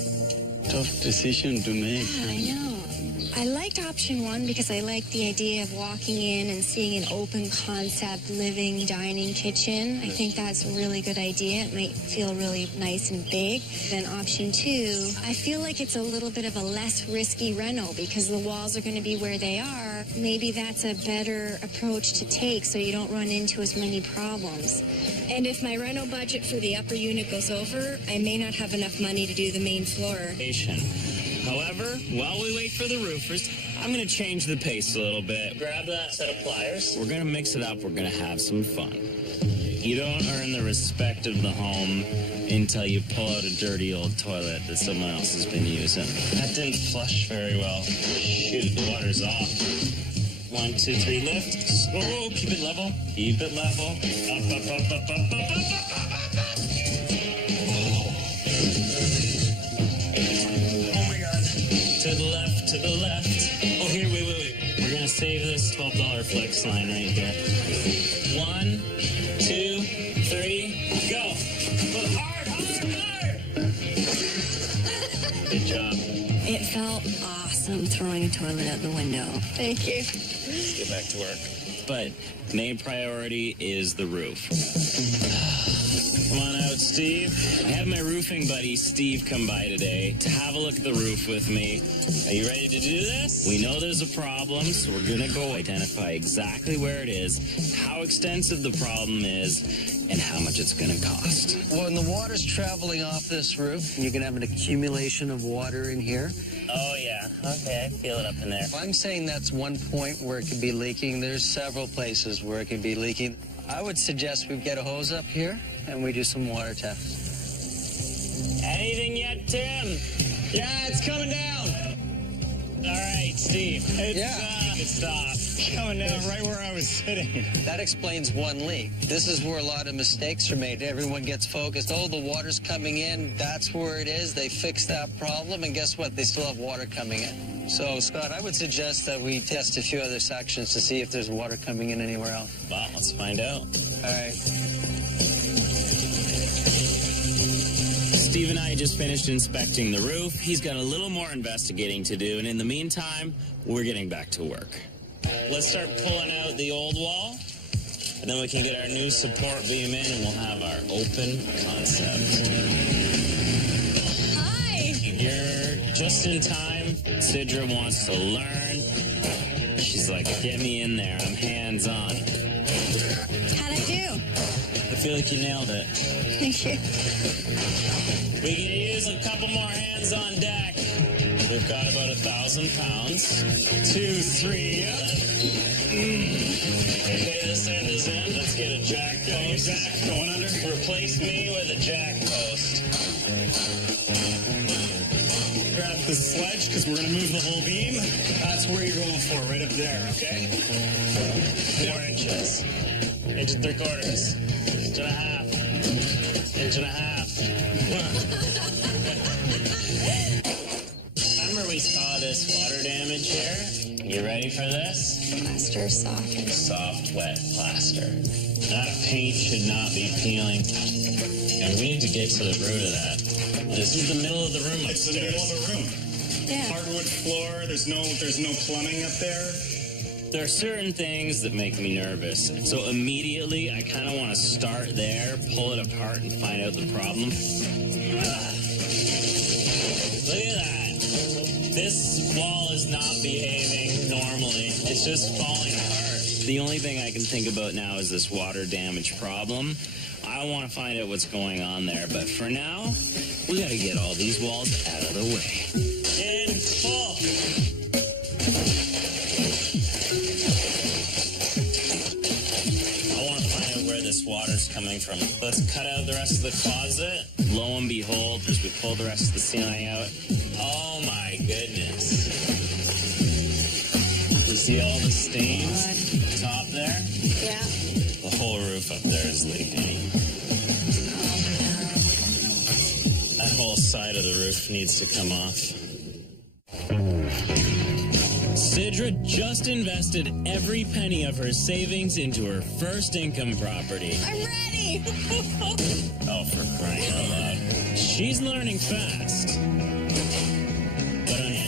tough decision to make. I know. I liked option one because I liked the idea of walking in and seeing an open concept living, dining kitchen. I think that's a really good idea. It might feel really nice and big. Then option two, I feel like it's a little bit of a less risky reno because the walls are going to be where they are. Maybe that's a better approach to take so you don't run into as many problems. And if my rental budget for the upper unit goes over, I may not have enough money to do the main floor. However, while we wait for the roofers, I'm going to change the pace a little bit. Grab that set of pliers. We're going to mix it up. We're going to have some fun. You don't earn the respect of the home until you pull out a dirty old toilet that someone else has been using. That didn't flush very well. Shoot, the water's off. 1, 2, 3, lift. Oh, keep it level. Keep it level. Up, up, up, up, up, up, up, up. To the left, to the left. Oh, here, wait. We're going to save this $12 flex line right here. 1, 2, 3, go. But hard. Good job. It felt awesome throwing a toilet out the window. Thank you. Let's get back to work. But main priority is the roof. Come on out, Steve. I have my roofing buddy, Steve, come by today to have a look at the roof with me. Are you ready to do this? We know there's a problem, so we're going to go identify exactly where it is, how extensive the problem is, and how much it's going to cost. When the water's traveling off this roof, you can have an accumulation of water in here. Oh, yeah. Okay, I feel it up in there. I'm saying that's one point where it could be leaking. There's several places where it could be leaking. I would suggest we get a hose up here and we do some water tests. Anything yet, Tim? Yeah, it's coming down. All right, Steve. It's stopped. Coming down right where I was sitting. That explains one leak. This is where a lot of mistakes are made. Everyone gets focused. Oh, the water's coming in. That's where it is. They fix that problem, and guess what? They still have water coming in. So, Scott, I would suggest that we test a few other sections to see if there's water coming in anywhere else. Well, let's find out. All right. Steve and I just finished inspecting the roof. He's got a little more investigating to do, and in the meantime, we're getting back to work. Let's start pulling out the old wall, and then we can get our new support beam in, and we'll have our open concept. Hi. You're just in time. Sidra wants to learn. She's like, get me in there. I'm hands-on. How'd I do? I feel like you nailed it. Thank you. We can use a couple more hands on deck. We've got about 1,000 pounds. 2, 3, up. Okay, this end is in. Let's get a jack post. Jack going under. Replace me with a jack post. Grab the sledge because we're going to move the whole beam. That's where you're going for, right up there, okay? 4 inches. 1 3/4. 1.5 inches. 1.5 Remember we saw this water damage here? You ready for this? Plaster soft. Soft, wet plaster. That paint should not be peeling. And we need to get to the root of that. This is the middle of the room It's upstairs. the middle of the room. Yeah. Hardwood floor. There's no plumbing up there. There are certain things that make me nervous. So immediately, I kind of want to start there, pull it apart, and find out the problem. Look at that. This wall is not behaving normally. It's just falling apart. The only thing I can think about now is this water damage problem. I want to find out what's going on there. But for now, we got to get all these walls out of the way. In full. This water's coming from. Let's cut out the rest of the closet. Lo and behold, as we pull the rest of the ceiling out, oh my goodness. You see all the stains top there? Yeah. The whole roof up there is leaking. That whole side of the roof needs to come off. Sidra just invested every penny of her savings into her first income property. I'm ready. Oh, for crying out loud. She's learning fast.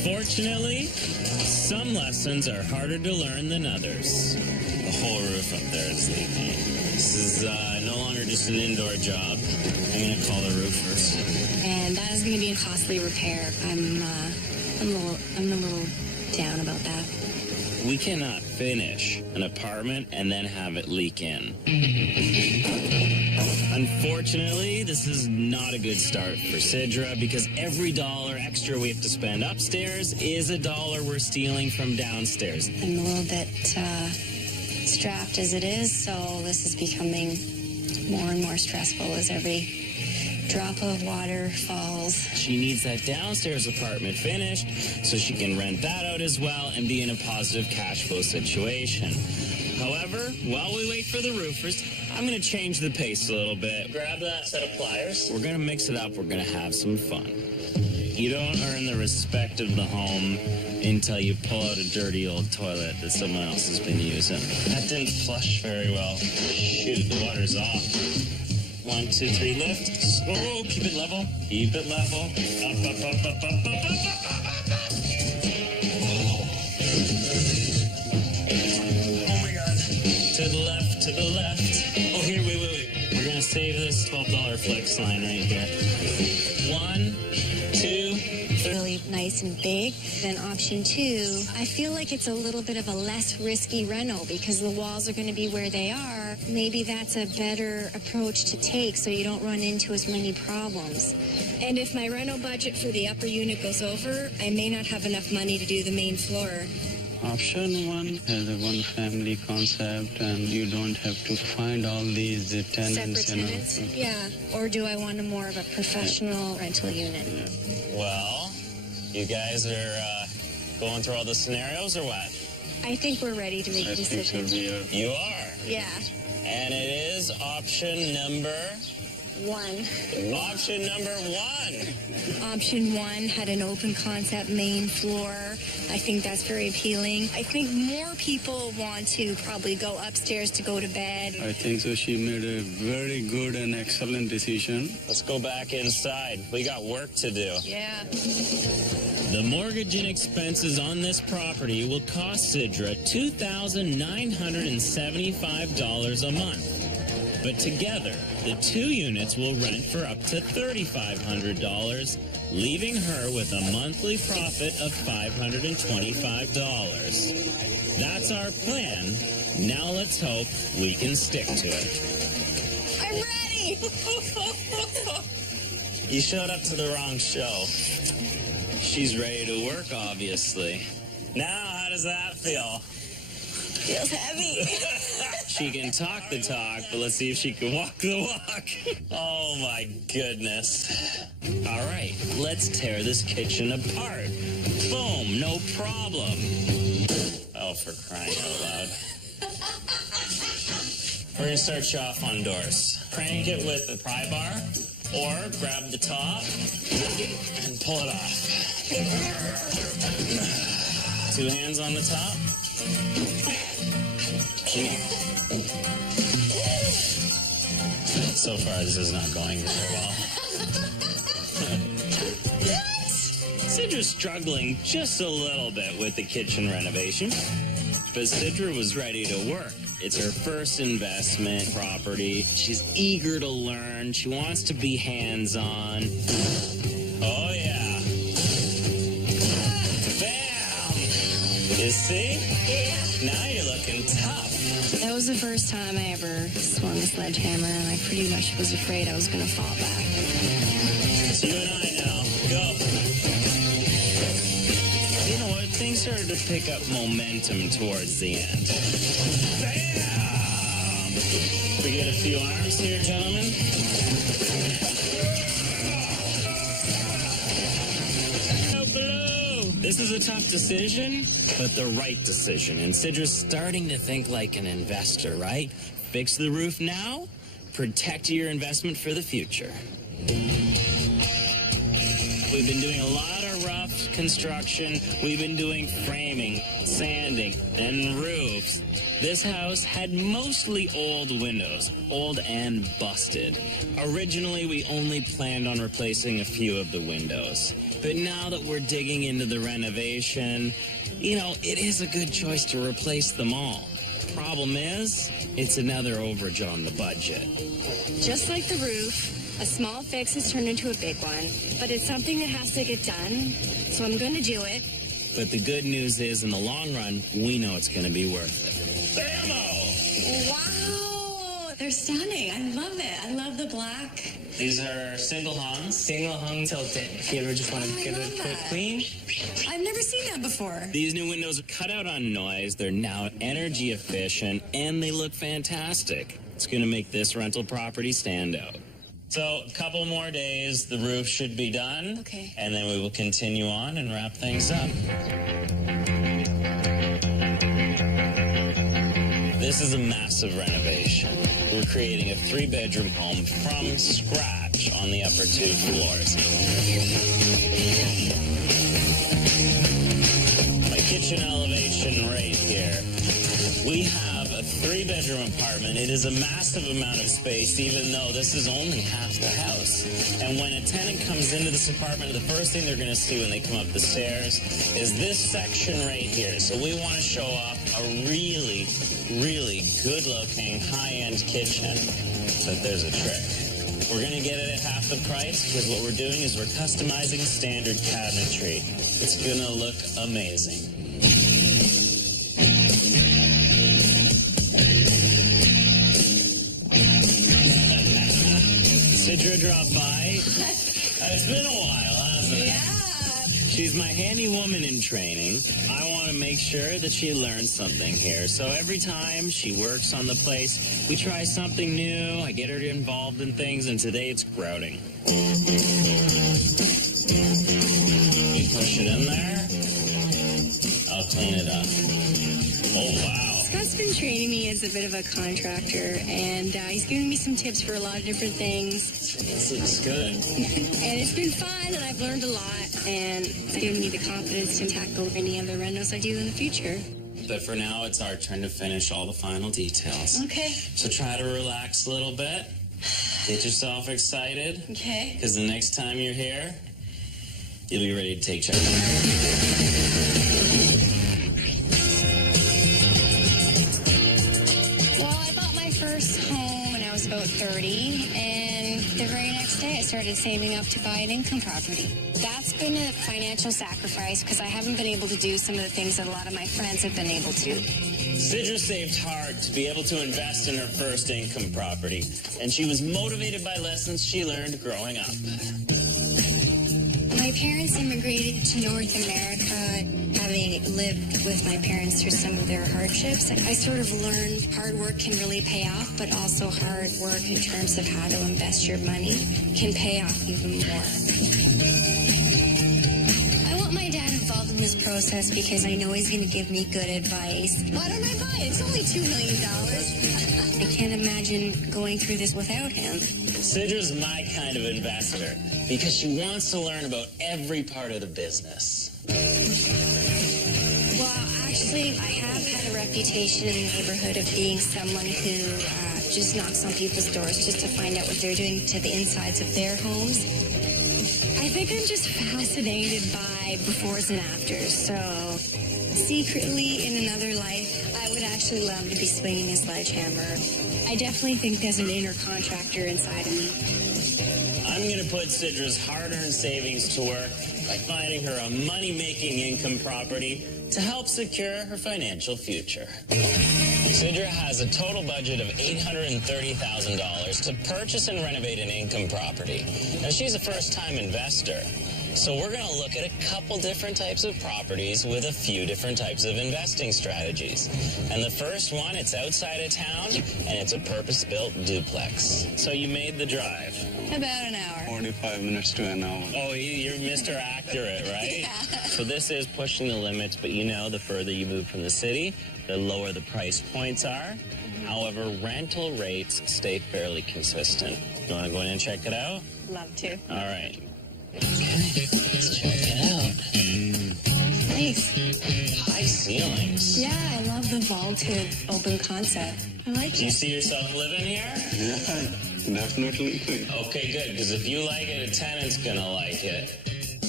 Unfortunately, some lessons are harder to learn than others. The whole roof up there is leaking. This is no longer just an indoor job. I'm going to call the roofers. And that is going to be a costly repair. I'm a little down about that. We cannot finish an apartment and then have it leak in. Unfortunately, this is not a good start for Sidra because every dollar extra we have to spend upstairs is a dollar we're stealing from downstairs. I'm a little bit strapped as it is, so this is becoming more and more stressful as every drop of water falls. She needs that downstairs apartment finished so she can rent that out as well and be in a positive cash flow situation. However, while we wait for the roofers, I'm going to change the pace a little bit. Grab that set of pliers. We're going to mix it up. We're going to have some fun. You don't earn the respect of the home until you pull out a dirty old toilet that someone else has been using. That didn't flush very well. Shoot, the water's off. 1, 2, 3, lift. Oh, keep it level. Keep it level. Up, up, up, up, up, up, up, up. Oh my God. To the left, to the left. Oh, here, wait. We're going to save this $12 flex line right here. 1, 2, 3. Really nice and big. Then option 2, I feel like it's a little bit of a less risky reno because the walls are going to be where they are. Maybe that's a better approach to take so you don't run into as many problems. And if my rental budget for the upper unit goes over, I may not have enough money to do the main floor. Option 1 has a one family concept and you don't have to find all these tenants. Separate tenants? Yeah. Or do I want a more of a professional rental unit? Well, you guys are going through all the scenarios or what? I think we're ready to make a decision. You are. Yeah. And it is option number 1. Option number 1. Option 1 had an open concept main floor. I think that's very appealing. I think more people want to probably go upstairs to go to bed. I think so. She made a very good and excellent decision. Let's go back inside. We got work to do. Yeah. The mortgage and expenses on this property will cost Sidra $2,975 a month. But together, the 2 units will rent for up to $3,500, leaving her with a monthly profit of $525. That's our plan. Now let's hope we can stick to it. I'm ready! You showed up to the wrong show. She's ready to work, obviously. Now, how does that feel? Feels heavy. She can talk the talk, but let's see if she can walk the walk. Oh, my goodness. All right, let's tear this kitchen apart. Boom, no problem. Oh, for crying out loud. We're going to start you off on doors. Crank it with the pry bar, or grab the top and pull it off. 2 hands on the top. So far, this is not going very well. Sidra's struggling just a little bit with the kitchen renovation, but Sidra was ready to work. It's her first investment property. She's eager to learn. She wants to be hands-on. Oh, yeah. Bam! You see? Yeah. Now you're looking tough. That was the first time I ever swung a sledgehammer, and I pretty much was afraid I was going to fall back. It's you and I now. Go. You know what? Things started to pick up momentum towards the end. Bam! We get a few arms here, gentlemen. This is a tough decision, but the right decision. And Sidra's starting to think like an investor, right? Fix the roof now, protect your investment for the future. We've been doing a lot of rough construction. We've been doing framing, sanding, and roofs. This house had mostly old windows, old and busted. Originally, we only planned on replacing a few of the windows. But now that we're digging into the renovation, you know, it is a good choice to replace them all. Problem is, it's another overage on the budget. Just like the roof, a small fix has turned into a big one, but it's something that has to get done, so I'm going to do it. But the good news is, in the long run, we know it's going to be worth it. Wow, they're stunning. I love it. I love the black. These are single hung tilted. If you ever just want to give it a quick clean. I've never seen that before. These new windows are cut out on noise. They're now energy efficient, and they look fantastic. It's going to make this rental property stand out. So a couple more days, the roof should be done. Okay. And then we will continue on and wrap things up. This is a massive renovation. We're creating a 3-bedroom home from scratch on the upper 2 floors. My kitchen elevation right here. We have a 3-bedroom apartment. It is a massive amount of space, even though this is only half the house. And when a tenant comes into this apartment, the first thing they're going to see when they come up the stairs is this section right here. So we want to show off a really good-looking, high-end kitchen. But there's a trick. We're going to get it at half the price because what we're doing is we're customizing standard cabinetry. It's going to look amazing. Sidra dropped by. It's been a while, hasn't it? Yeah. She's my handy woman in training. I want to make sure that she learns something here. So every time she works on the place, we try something new. I get her involved in things, and today it's grouting. You push it in there. I'll clean it up. Oh, wow. Scott's been training me as a bit of a contractor, and he's giving me some tips for a lot of different things. This looks good. And it's been fun, and I've learned a lot, and it's given me the confidence to tackle any other renos I do in the future. But for now, it's our turn to finish all the final details. Okay. So try to relax a little bit. Get yourself excited. Okay. Because the next time you're here, you'll be ready to take charge. Well, I bought my first home when I was about 30, and the very next day I started saving up to buy an income property. That's been a financial sacrifice because I haven't been able to do some of the things that a lot of my friends have been able to. Sidra saved hard to be able to invest in her first income property, and she was motivated by lessons she learned growing up. My parents immigrated to North America, having lived with my parents through some of their hardships. I sort of learned hard work can really pay off, but also hard work in terms of how to invest your money can pay off even more. I want my dad involved in this process because I know he's going to give me good advice. Why don't I buy it? It's only $2 million. I can't imagine going through this without him. Sidra's my kind of investor because she wants to learn about every part of the business. Well, actually, I have had a reputation in the neighborhood of being someone who just knocks on people's doors just to find out what they're doing to the insides of their homes. I think I'm just fascinated by befores and afters, so secretly in another life, I would actually love to be swinging a sledgehammer. I definitely think there's an inner contractor inside of me. I'm going to put Sidra's hard-earned savings to work by finding her a money-making income property to help secure her financial future. Sidra has a total budget of $830,000 to purchase and renovate an income property. Now, she's a first-time investor, so we're going to look at a couple different types of properties with a few different types of investing strategies. And the first one, it's outside of town, and it's a purpose-built duplex. So you made the drive. About an hour. 45 minutes to an hour. Oh, you're Mr. Accurate, right? Yeah. So this is pushing the limits, but you know the further you move from the city, the lower the price points are. However, rental rates stay fairly consistent. You want to go in and check it out? Love to. All right. Okay, let's check it out. Thanks. High ceilings. Yeah, I love the vaulted open concept. I like Do you it. see yourself living here? Yeah, definitely. Okay, good, because if you like it, a tenant's going to like it.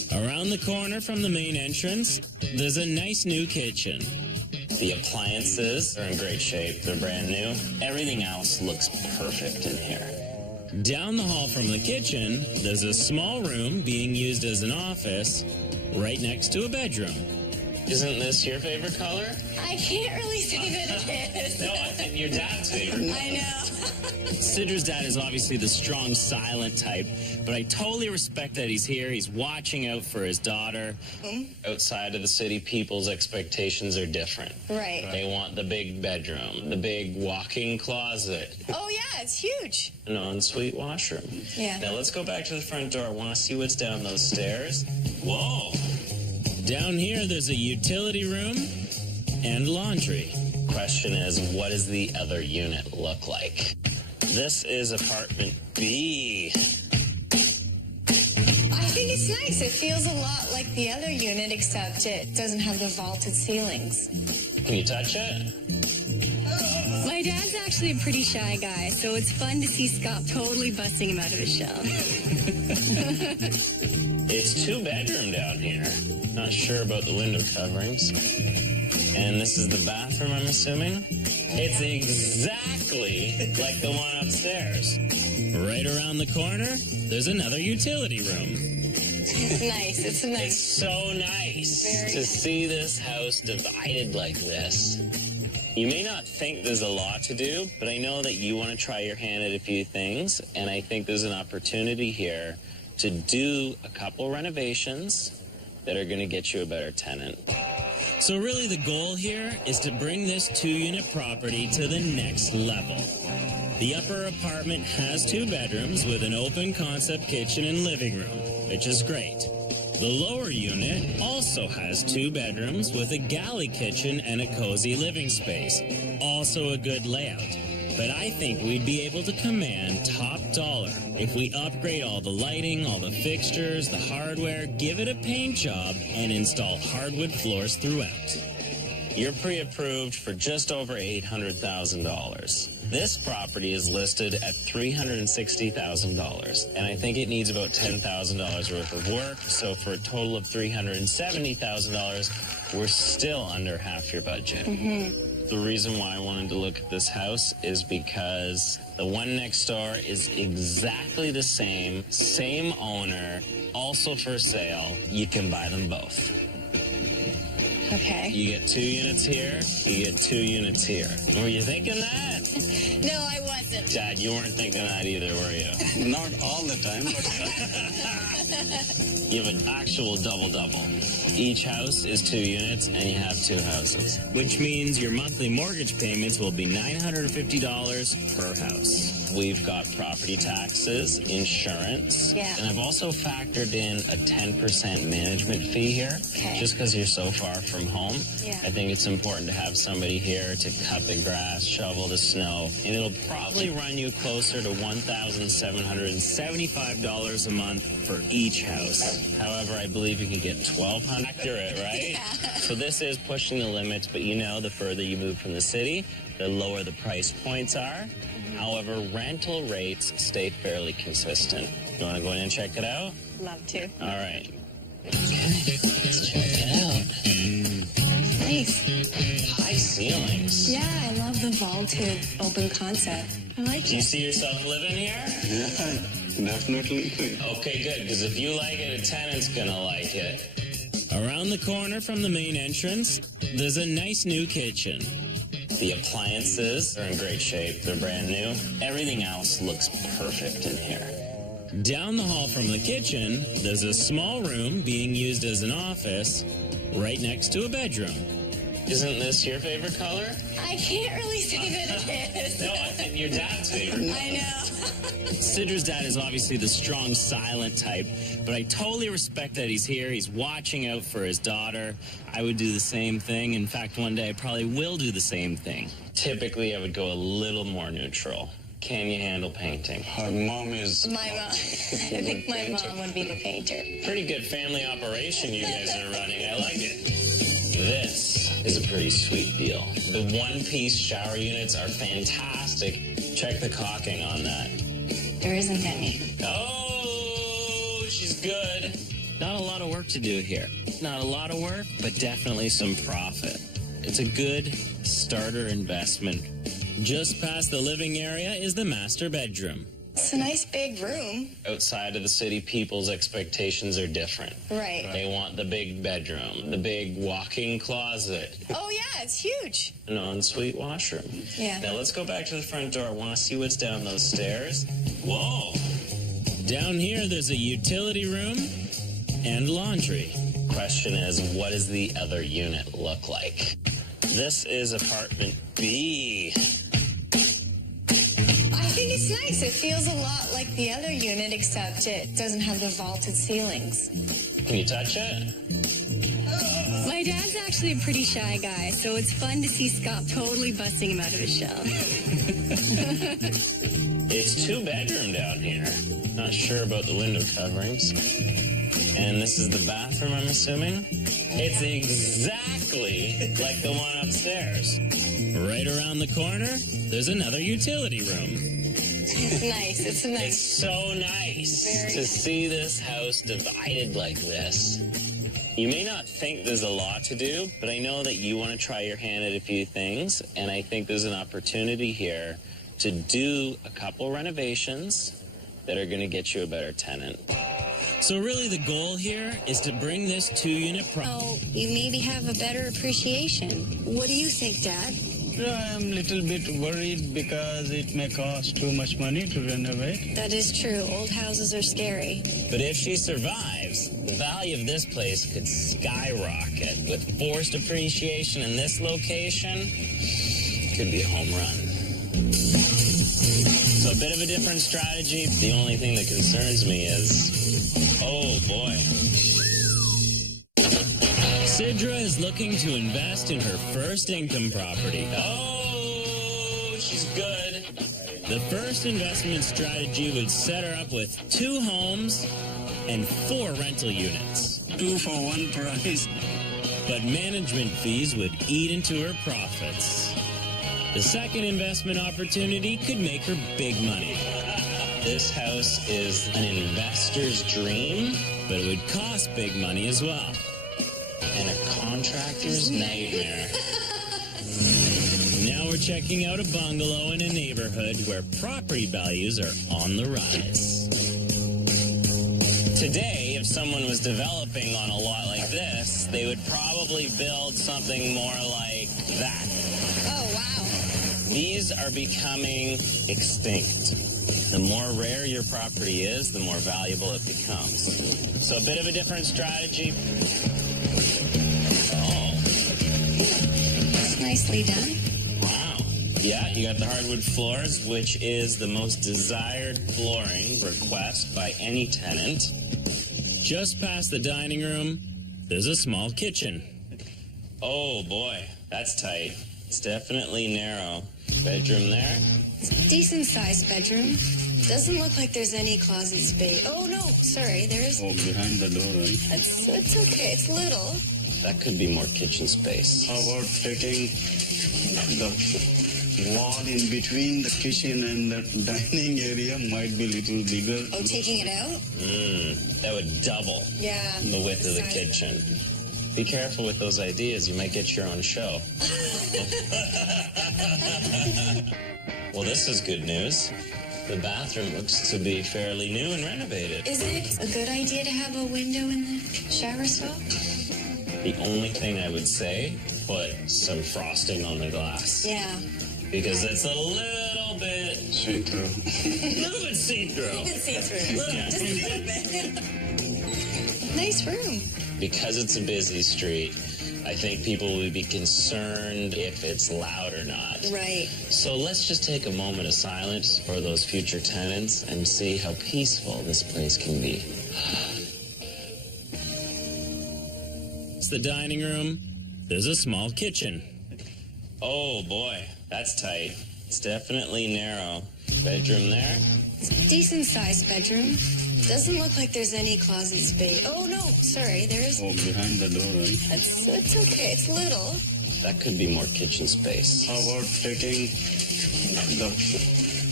Around the corner from the main entrance, there's a nice new kitchen. The appliances are in great shape. They're brand new. Everything else looks perfect in here. Down the hall from the kitchen, there's a small room being used as an office right next to a bedroom. Isn't this your favorite color? I can't really say that it is. No, I think your dad's favorite. I know. Sidra's dad is obviously the strong, silent type, but I totally respect that he's here. He's watching out for his daughter. Outside of the city, people's expectations are different. Right. They want the big bedroom, the big walk-in closet, Oh, yeah, it's huge. an ensuite washroom. Yeah. Now let's go back to the front door. I want to see what's down those stairs. Whoa! Down here, there's a utility room and laundry. Question is, what does the other unit look like? This is apartment B. I think it's nice. It feels a lot like the other unit, except it doesn't have the vaulted ceilings. Can you touch it? My dad's actually a pretty shy guy, so it's fun to see Scott totally busting him out of his shell. It's 2-bedroom down here. Not sure about the window coverings. And this is the bathroom, I'm assuming? It's exactly like the one upstairs. Right around the corner, there's another utility room. It's nice. It's nice. It's so nice to see this house divided like this. You may not think there's a lot to do, but I know that you want to try your hand at a few things, and I think there's an opportunity here to do a couple renovations that are going to get you a better tenant. So really the goal here is to bring this 2-unit property to the next level. The upper apartment has 2 bedrooms with an open concept kitchen and living room, which is great. The lower unit also has 2 bedrooms with a galley kitchen and a cozy living space. Also a good layout. But I think we'd be able to command top dollar if we upgrade all the lighting, all the fixtures, the hardware, give it a paint job, and install hardwood floors throughout. You're pre-approved for just over $800,000. This property is listed at $360,000, and I think it needs about $10,000 worth of work, so for a total of $370,000, we're still under half your budget. The reason why I wanted to look at this house is because the one next door is exactly the same owner, also for sale. You can buy them both. Okay. You get 2 units here, you get 2 units here. Were you thinking that? No, I wasn't. Dad, you weren't thinking that either, were you? Not all the time, but You have an actual double-double. Each house is 2 units, and you have 2 houses. Which means your monthly mortgage payments will be $950 per house. We've got property taxes, insurance, Yeah. and I've also factored in a 10% management fee here. Okay. Just because you're so far from home, Yeah. I think it's important to have somebody here to cut the grass, shovel the snow, and it'll probably run you closer to $1,775 a month for each house. However, I believe you can get $1,200. Accurate, right? Yeah. So this is pushing the limits, but you know the further you move from the city, the lower the price points are. However, rental rates stay fairly consistent. You want to go in and check it out? Love to. All right. Okay, let's check it out. Nice. High ceilings. Yeah, I love the vaulted open concept. I like Do you it. see yourself living here? yeah, definitely. Okay, good, because if you like it, a tenant's gonna like it. Around the corner from the main entrance, there's a nice new kitchen. The appliances are in great shape. They're brand new. Everything else looks perfect in here. Down the hall from the kitchen, there's a small room being used as an office right next to a bedroom. Isn't this your favorite color? I can't really say that it is. No, I think your dad's favorite. I know. Sidra's dad is obviously the strong, silent type, but I totally respect that he's here. He's watching out for his daughter. I would do the same thing. In fact, one day I probably will do the same thing. Typically, I would go a little more neutral. Can you handle painting? Her mom is... My mom. I think my mom would be the painter. Pretty good family operation you guys are running. I like it. This is a pretty sweet deal. The one-piece shower units are fantastic. Check the caulking on that. There isn't any. Oh, she's good. Not a lot of work to do here. Not a lot of work, but definitely some profit. It's a good starter investment. Just past the living area is the master bedroom. It's a nice big room. Outside of the city, people's expectations are different. Right. They want the big bedroom, the big walk-in closet, Oh, yeah, it's huge. an ensuite washroom. Yeah. Now let's go back to the front door. I want to see what's down those stairs. Whoa! Down here, there's a utility room and laundry. Question is, what does the other unit look like? This is apartment B. I think it's nice. It feels a lot like the other unit, except it doesn't have the vaulted ceilings. Can you touch it? My dad's actually a pretty shy guy, so it's fun to see Scott totally busting him out of his shell. It's 2-bedroom down here. Not sure about the window coverings. And this is the bathroom, I'm assuming? It's exactly like the one upstairs. Right around the corner, there's another utility room. It's nice. It's nice. It's so nice to see this house divided like this. You may not think there's a lot to do, but I know that you want to try your hand at a few things, and I think there's an opportunity here to do a couple renovations that are going to get you a better tenant. So really the goal here is to bring this 2-unit Oh, you maybe have a better appreciation. What do you think, Dad? I'm a little bit worried because it may cost too much money to renovate. That is true. Old houses are scary. But if she survives, the value of this place could skyrocket. With forced appreciation in this location, could be a home run. So a bit of a different strategy. The only thing that concerns me is, oh boy. Sidra is looking to invest in her first income property. Oh, she's good. The first investment strategy would set her up with 2 homes and 4 rental units. 2 for 1 price. But management fees would eat into her profits. The second investment opportunity could make her big money. This house is an investor's dream, but it would cost big money as well. And a contractor's nightmare. Now we're checking out a bungalow in a neighborhood where property values are on the rise. Today, if someone was developing on a lot like this, they would probably build something more like that. Oh, wow. These are becoming extinct. The more rare your property is, the more valuable it becomes. So a bit of a different strategy. Oh, It's nicely done. wow. Yeah, you got the hardwood floors, which is the most desired flooring request by any tenant. Just past the dining room, there's a small kitchen. Oh boy, that's tight. It's definitely narrow. Bedroom there. It's a decent-sized bedroom. Doesn't look like there's any closet space. Oh, no, sorry, there's... Oh, behind the door, right? It's okay, it's little. That could be more kitchen space. How about taking the wall in between the kitchen and the dining area might be a little bigger? Oh, taking it out? That would double Yeah. the width of the Size. kitchen. Be careful with those ideas. You might get your own show. Well, this is good news. The bathroom looks to be fairly new and renovated. Is it a good idea to have a window in the shower stall? The only thing I would say, put some frosting on the glass. Yeah. Because it's a little bit See-through. see-through. See-through. Yeah. Just a little bit. Nice room. Because it's a busy street, I think people would be concerned if it's loud or not. Right. So let's just take a moment of silence for those future tenants and see how peaceful this place can be. It's the dining room. There's a small kitchen. Oh boy, that's tight. It's definitely narrow. Bedroom there. It's a decent-sized bedroom. Doesn't look like there's any closet space. Oh, no, sorry, there's... Oh, behind the door, right? It's okay, it's little. That could be more kitchen space. How about taking the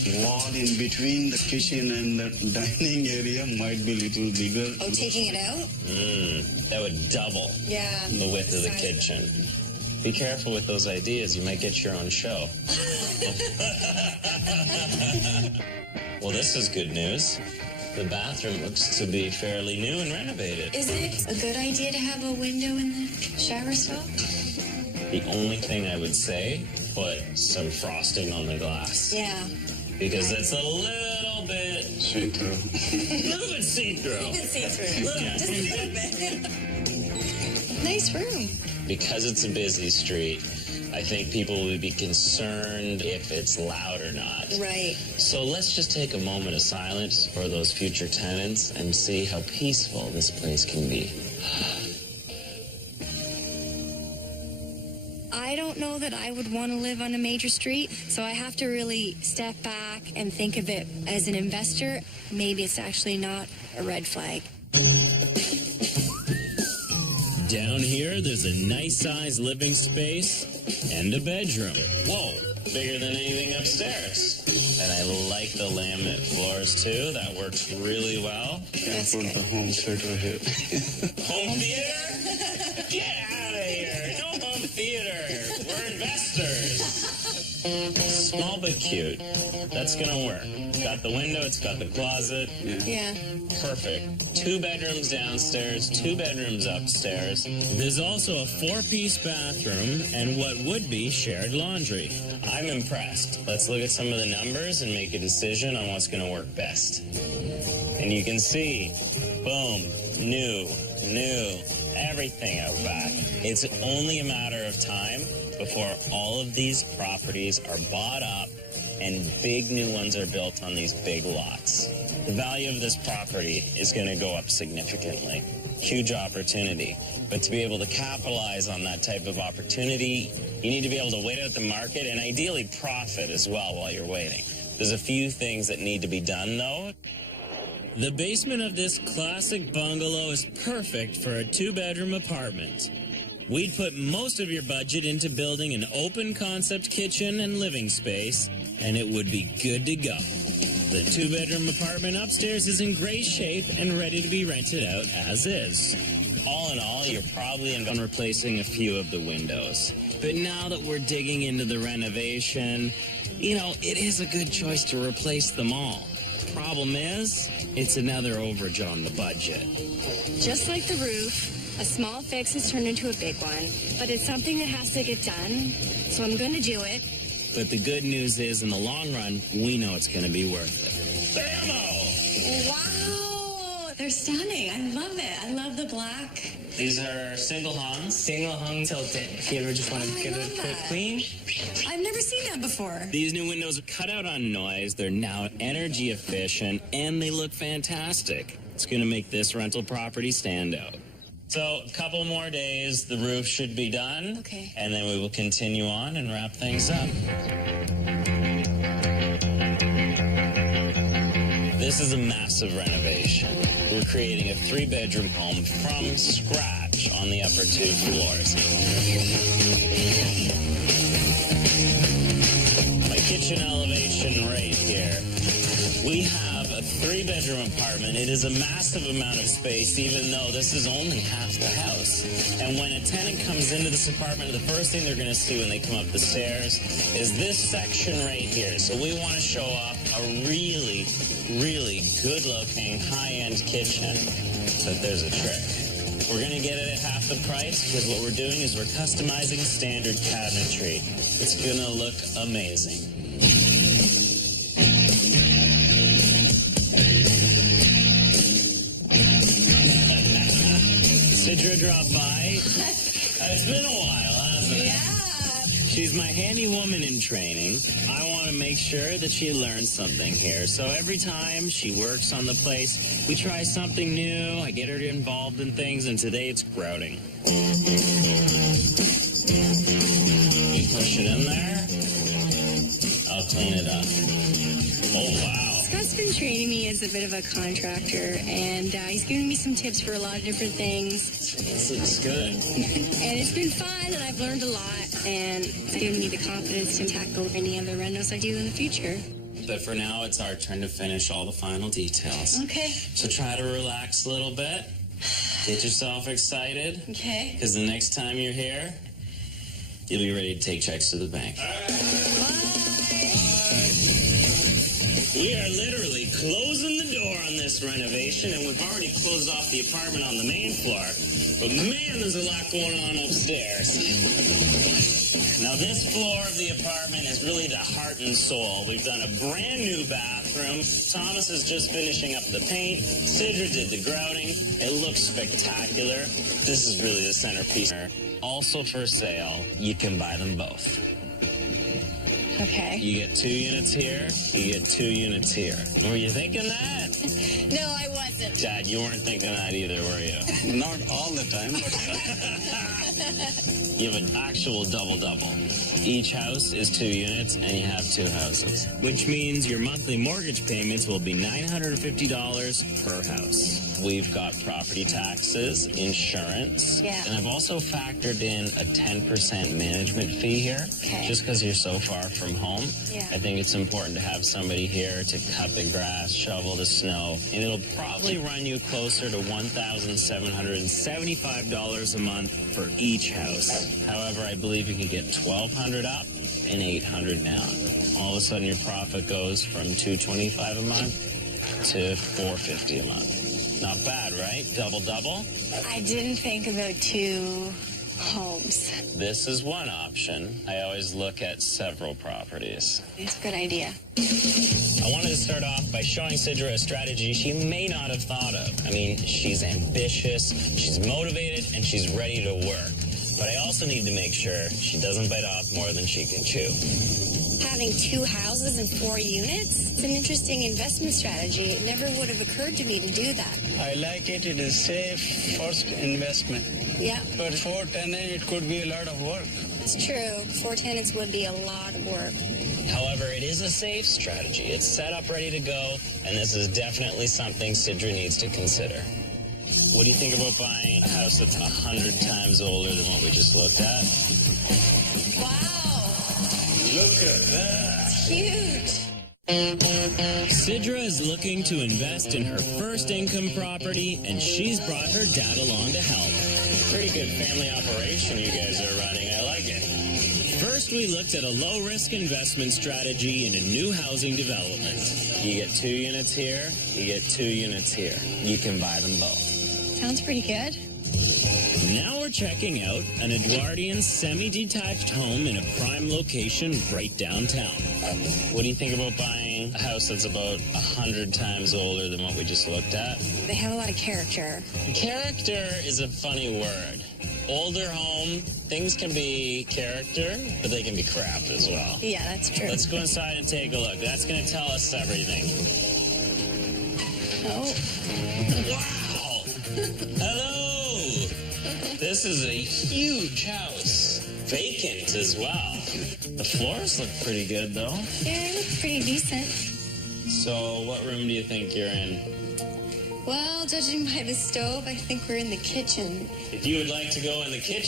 wall in between the kitchen and the dining area might be a little bigger. Oh, taking it out? That would double Yeah. the width of the size. kitchen. Be careful with those ideas. You might get your own show. Well, this is good news. The bathroom looks to be fairly new and renovated. Is it a good idea to have a window in the shower stall? The only thing I would say, put some frosting on the glass. Yeah. Because it's a little bit See-through. see-through. See-through. Just a little bit. Nice room. Because it's a busy street, I think people would be concerned if it's loud or not. Right. So let's just take a moment of silence for those future tenants and see how peaceful this place can be. I don't know that I would want to live on a major street, so I have to really step back and think of it as an investor. Maybe it's actually not a red flag. Down here, there's a nice-sized living space and a bedroom. Whoa, bigger than anything upstairs. And I like the laminate floors, too. That works really well. That's Put good. the home theater here. Home theater? Get out of here. No home theater. We're investors. Small but cute. That's going to work. It's got the window. It's got the closet. Yeah. Perfect. 2 bedrooms downstairs, 2 bedrooms upstairs. There's also a 4-piece bathroom and what would be shared laundry. I'm impressed. Let's look at some of the numbers and make a decision on what's going to work best. And you can see, boom, new, everything out back. It's only a matter of time before all of these properties are bought up and big new ones are built on these big lots. The value of this property is going to go up significantly. Huge opportunity. But to be able to capitalize on that type of opportunity, you need to be able to wait out the market and ideally profit as well while you're waiting. There's a few things that need to be done, though. The basement of this classic bungalow is perfect for a 2-bedroom apartment. We'd put most of your budget into building an open concept kitchen and living space, and it would be good to go. The 2-bedroom apartment upstairs is in great shape and ready to be rented out as is. All in all, you're probably on replacing a few of the windows. But now that we're digging into the renovation, it is a good choice to replace them all. Problem is, it's another overage on the budget. Just like the roof, a small fix has turned into a big one, but it's something that has to get done, so I'm going to do it. But the good news is, in the long run, we know it's going to be worth it. Damo! Wow. They're stunning. I love it. I love the black. These are single hungs. Single hung tilted. If you ever just want to I get love a quick that. clean. I've never seen that before. These new windows are cut out on noise. They're now energy efficient, and they look fantastic. It's going to make this rental property stand out. So, a couple more days, the roof should be done. Okay. And then we will continue on and wrap things up. This is a massive renovation. We're creating a 3-bedroom home from scratch on the upper 2 floors. My kitchen elevation right here. We have a 3-bedroom apartment. It is a massive amount of space, even though this is only half the house. And when a tenant comes into this apartment, the first thing they're going to see when they come up the stairs is this section right here. So we want to show off a really, really good-looking, high-end kitchen. But there's a trick. We're going to get it at half the price because what we're doing is we're customizing standard cabinetry. It's going to look amazing. Sidra dropped by. It's been a while, hasn't it? Yeah. She's my handy woman in training. I want to make sure that she learns something here. So every time she works on the place, we try something new. I get her involved in things, and today it's grouting. You push it in there. I'll clean it up. Oh, wow. Scott's been training me as a bit of a contractor, and he's giving me some tips for a lot of different things. This looks good. And it's been fun, and I've learned a lot, and it's given me the confidence to tackle any other renos I do in the future. But for now, it's our turn to finish all the final details. Okay. So try to relax a little bit. Get yourself excited. Okay. Because the next time you're here, you'll be ready to take checks to the bank. We are literally closing the door on this renovation, and we've already closed off the apartment on the main floor. But man, there's a lot going on upstairs. Now, this floor of the apartment is really the heart and soul. We've done a brand new bathroom. Thomas is just finishing up the paint. Sidra did the grouting. It looks spectacular. This is really the centerpiece. Also for sale, you can buy them both. Okay. You get 2 units here, you get 2 units here. Were you thinking that? No, I wasn't. Dad, you weren't thinking that either, were you? Not all the time, but You have an actual double-double. Each house is 2 units, and you have 2 houses. Which means your monthly mortgage payments will be $950 per house. We've got property taxes, insurance, Yeah. and I've also factored in a 10% management fee here. Okay. Just because you're so far from home, Yeah. I think it's important to have somebody here to cut the grass, shovel the snow, and it'll probably run you closer to $1,775 a month for each house. However, I believe you can get $1,200 up and $800 down. All of a sudden, your profit goes from $225 a month to $450 a month. Not bad, right? Double-double? I didn't think about 2 homes. This is one option. I always look at several properties. It's a good idea. I wanted to start off by showing Sidra a strategy she may not have thought of. I mean, she's ambitious, she's motivated, and she's ready to work. But I also need to make sure she doesn't bite off more than she can chew. Having 2 houses and 4 units? It's an interesting investment strategy. It never would have occurred to me to do that. I like it. It is safe first investment. Yeah, But 4 tenants, it could be a lot of work. it's true. 4 tenants would be a lot of work. However, it is a safe strategy. It's set up, ready to go, and this is definitely something Sidra needs to consider. What do you think about buying a house that's 100 times older than what we just looked at? Wow, Look at that. it's huge. Sidra is looking to invest in her first income property, and she's brought her dad along to help. Pretty good family operation you guys are running. I like it. First, we looked at a low-risk investment strategy in a new housing development. You get 2 units here, you get 2 units here. You can buy them both. Sounds pretty good. Now we're checking out an Edwardian semi-detached home in a prime location right downtown. What do you think about buying a house that's about 100 times older than what we just looked at? They have a lot of character. Character is a funny word. Older home, things can be character, but they can be crap as well. Yeah, that's true. Let's go inside and take a look. That's going to tell us everything. Oh, Wow! Hello! This is a huge house. Vacant as well. The floors look pretty good, though. yeah, it looks pretty decent. So, what room do you think you're in? Well, judging by the stove, I think we're in the kitchen. If you would like to go in the kitchen,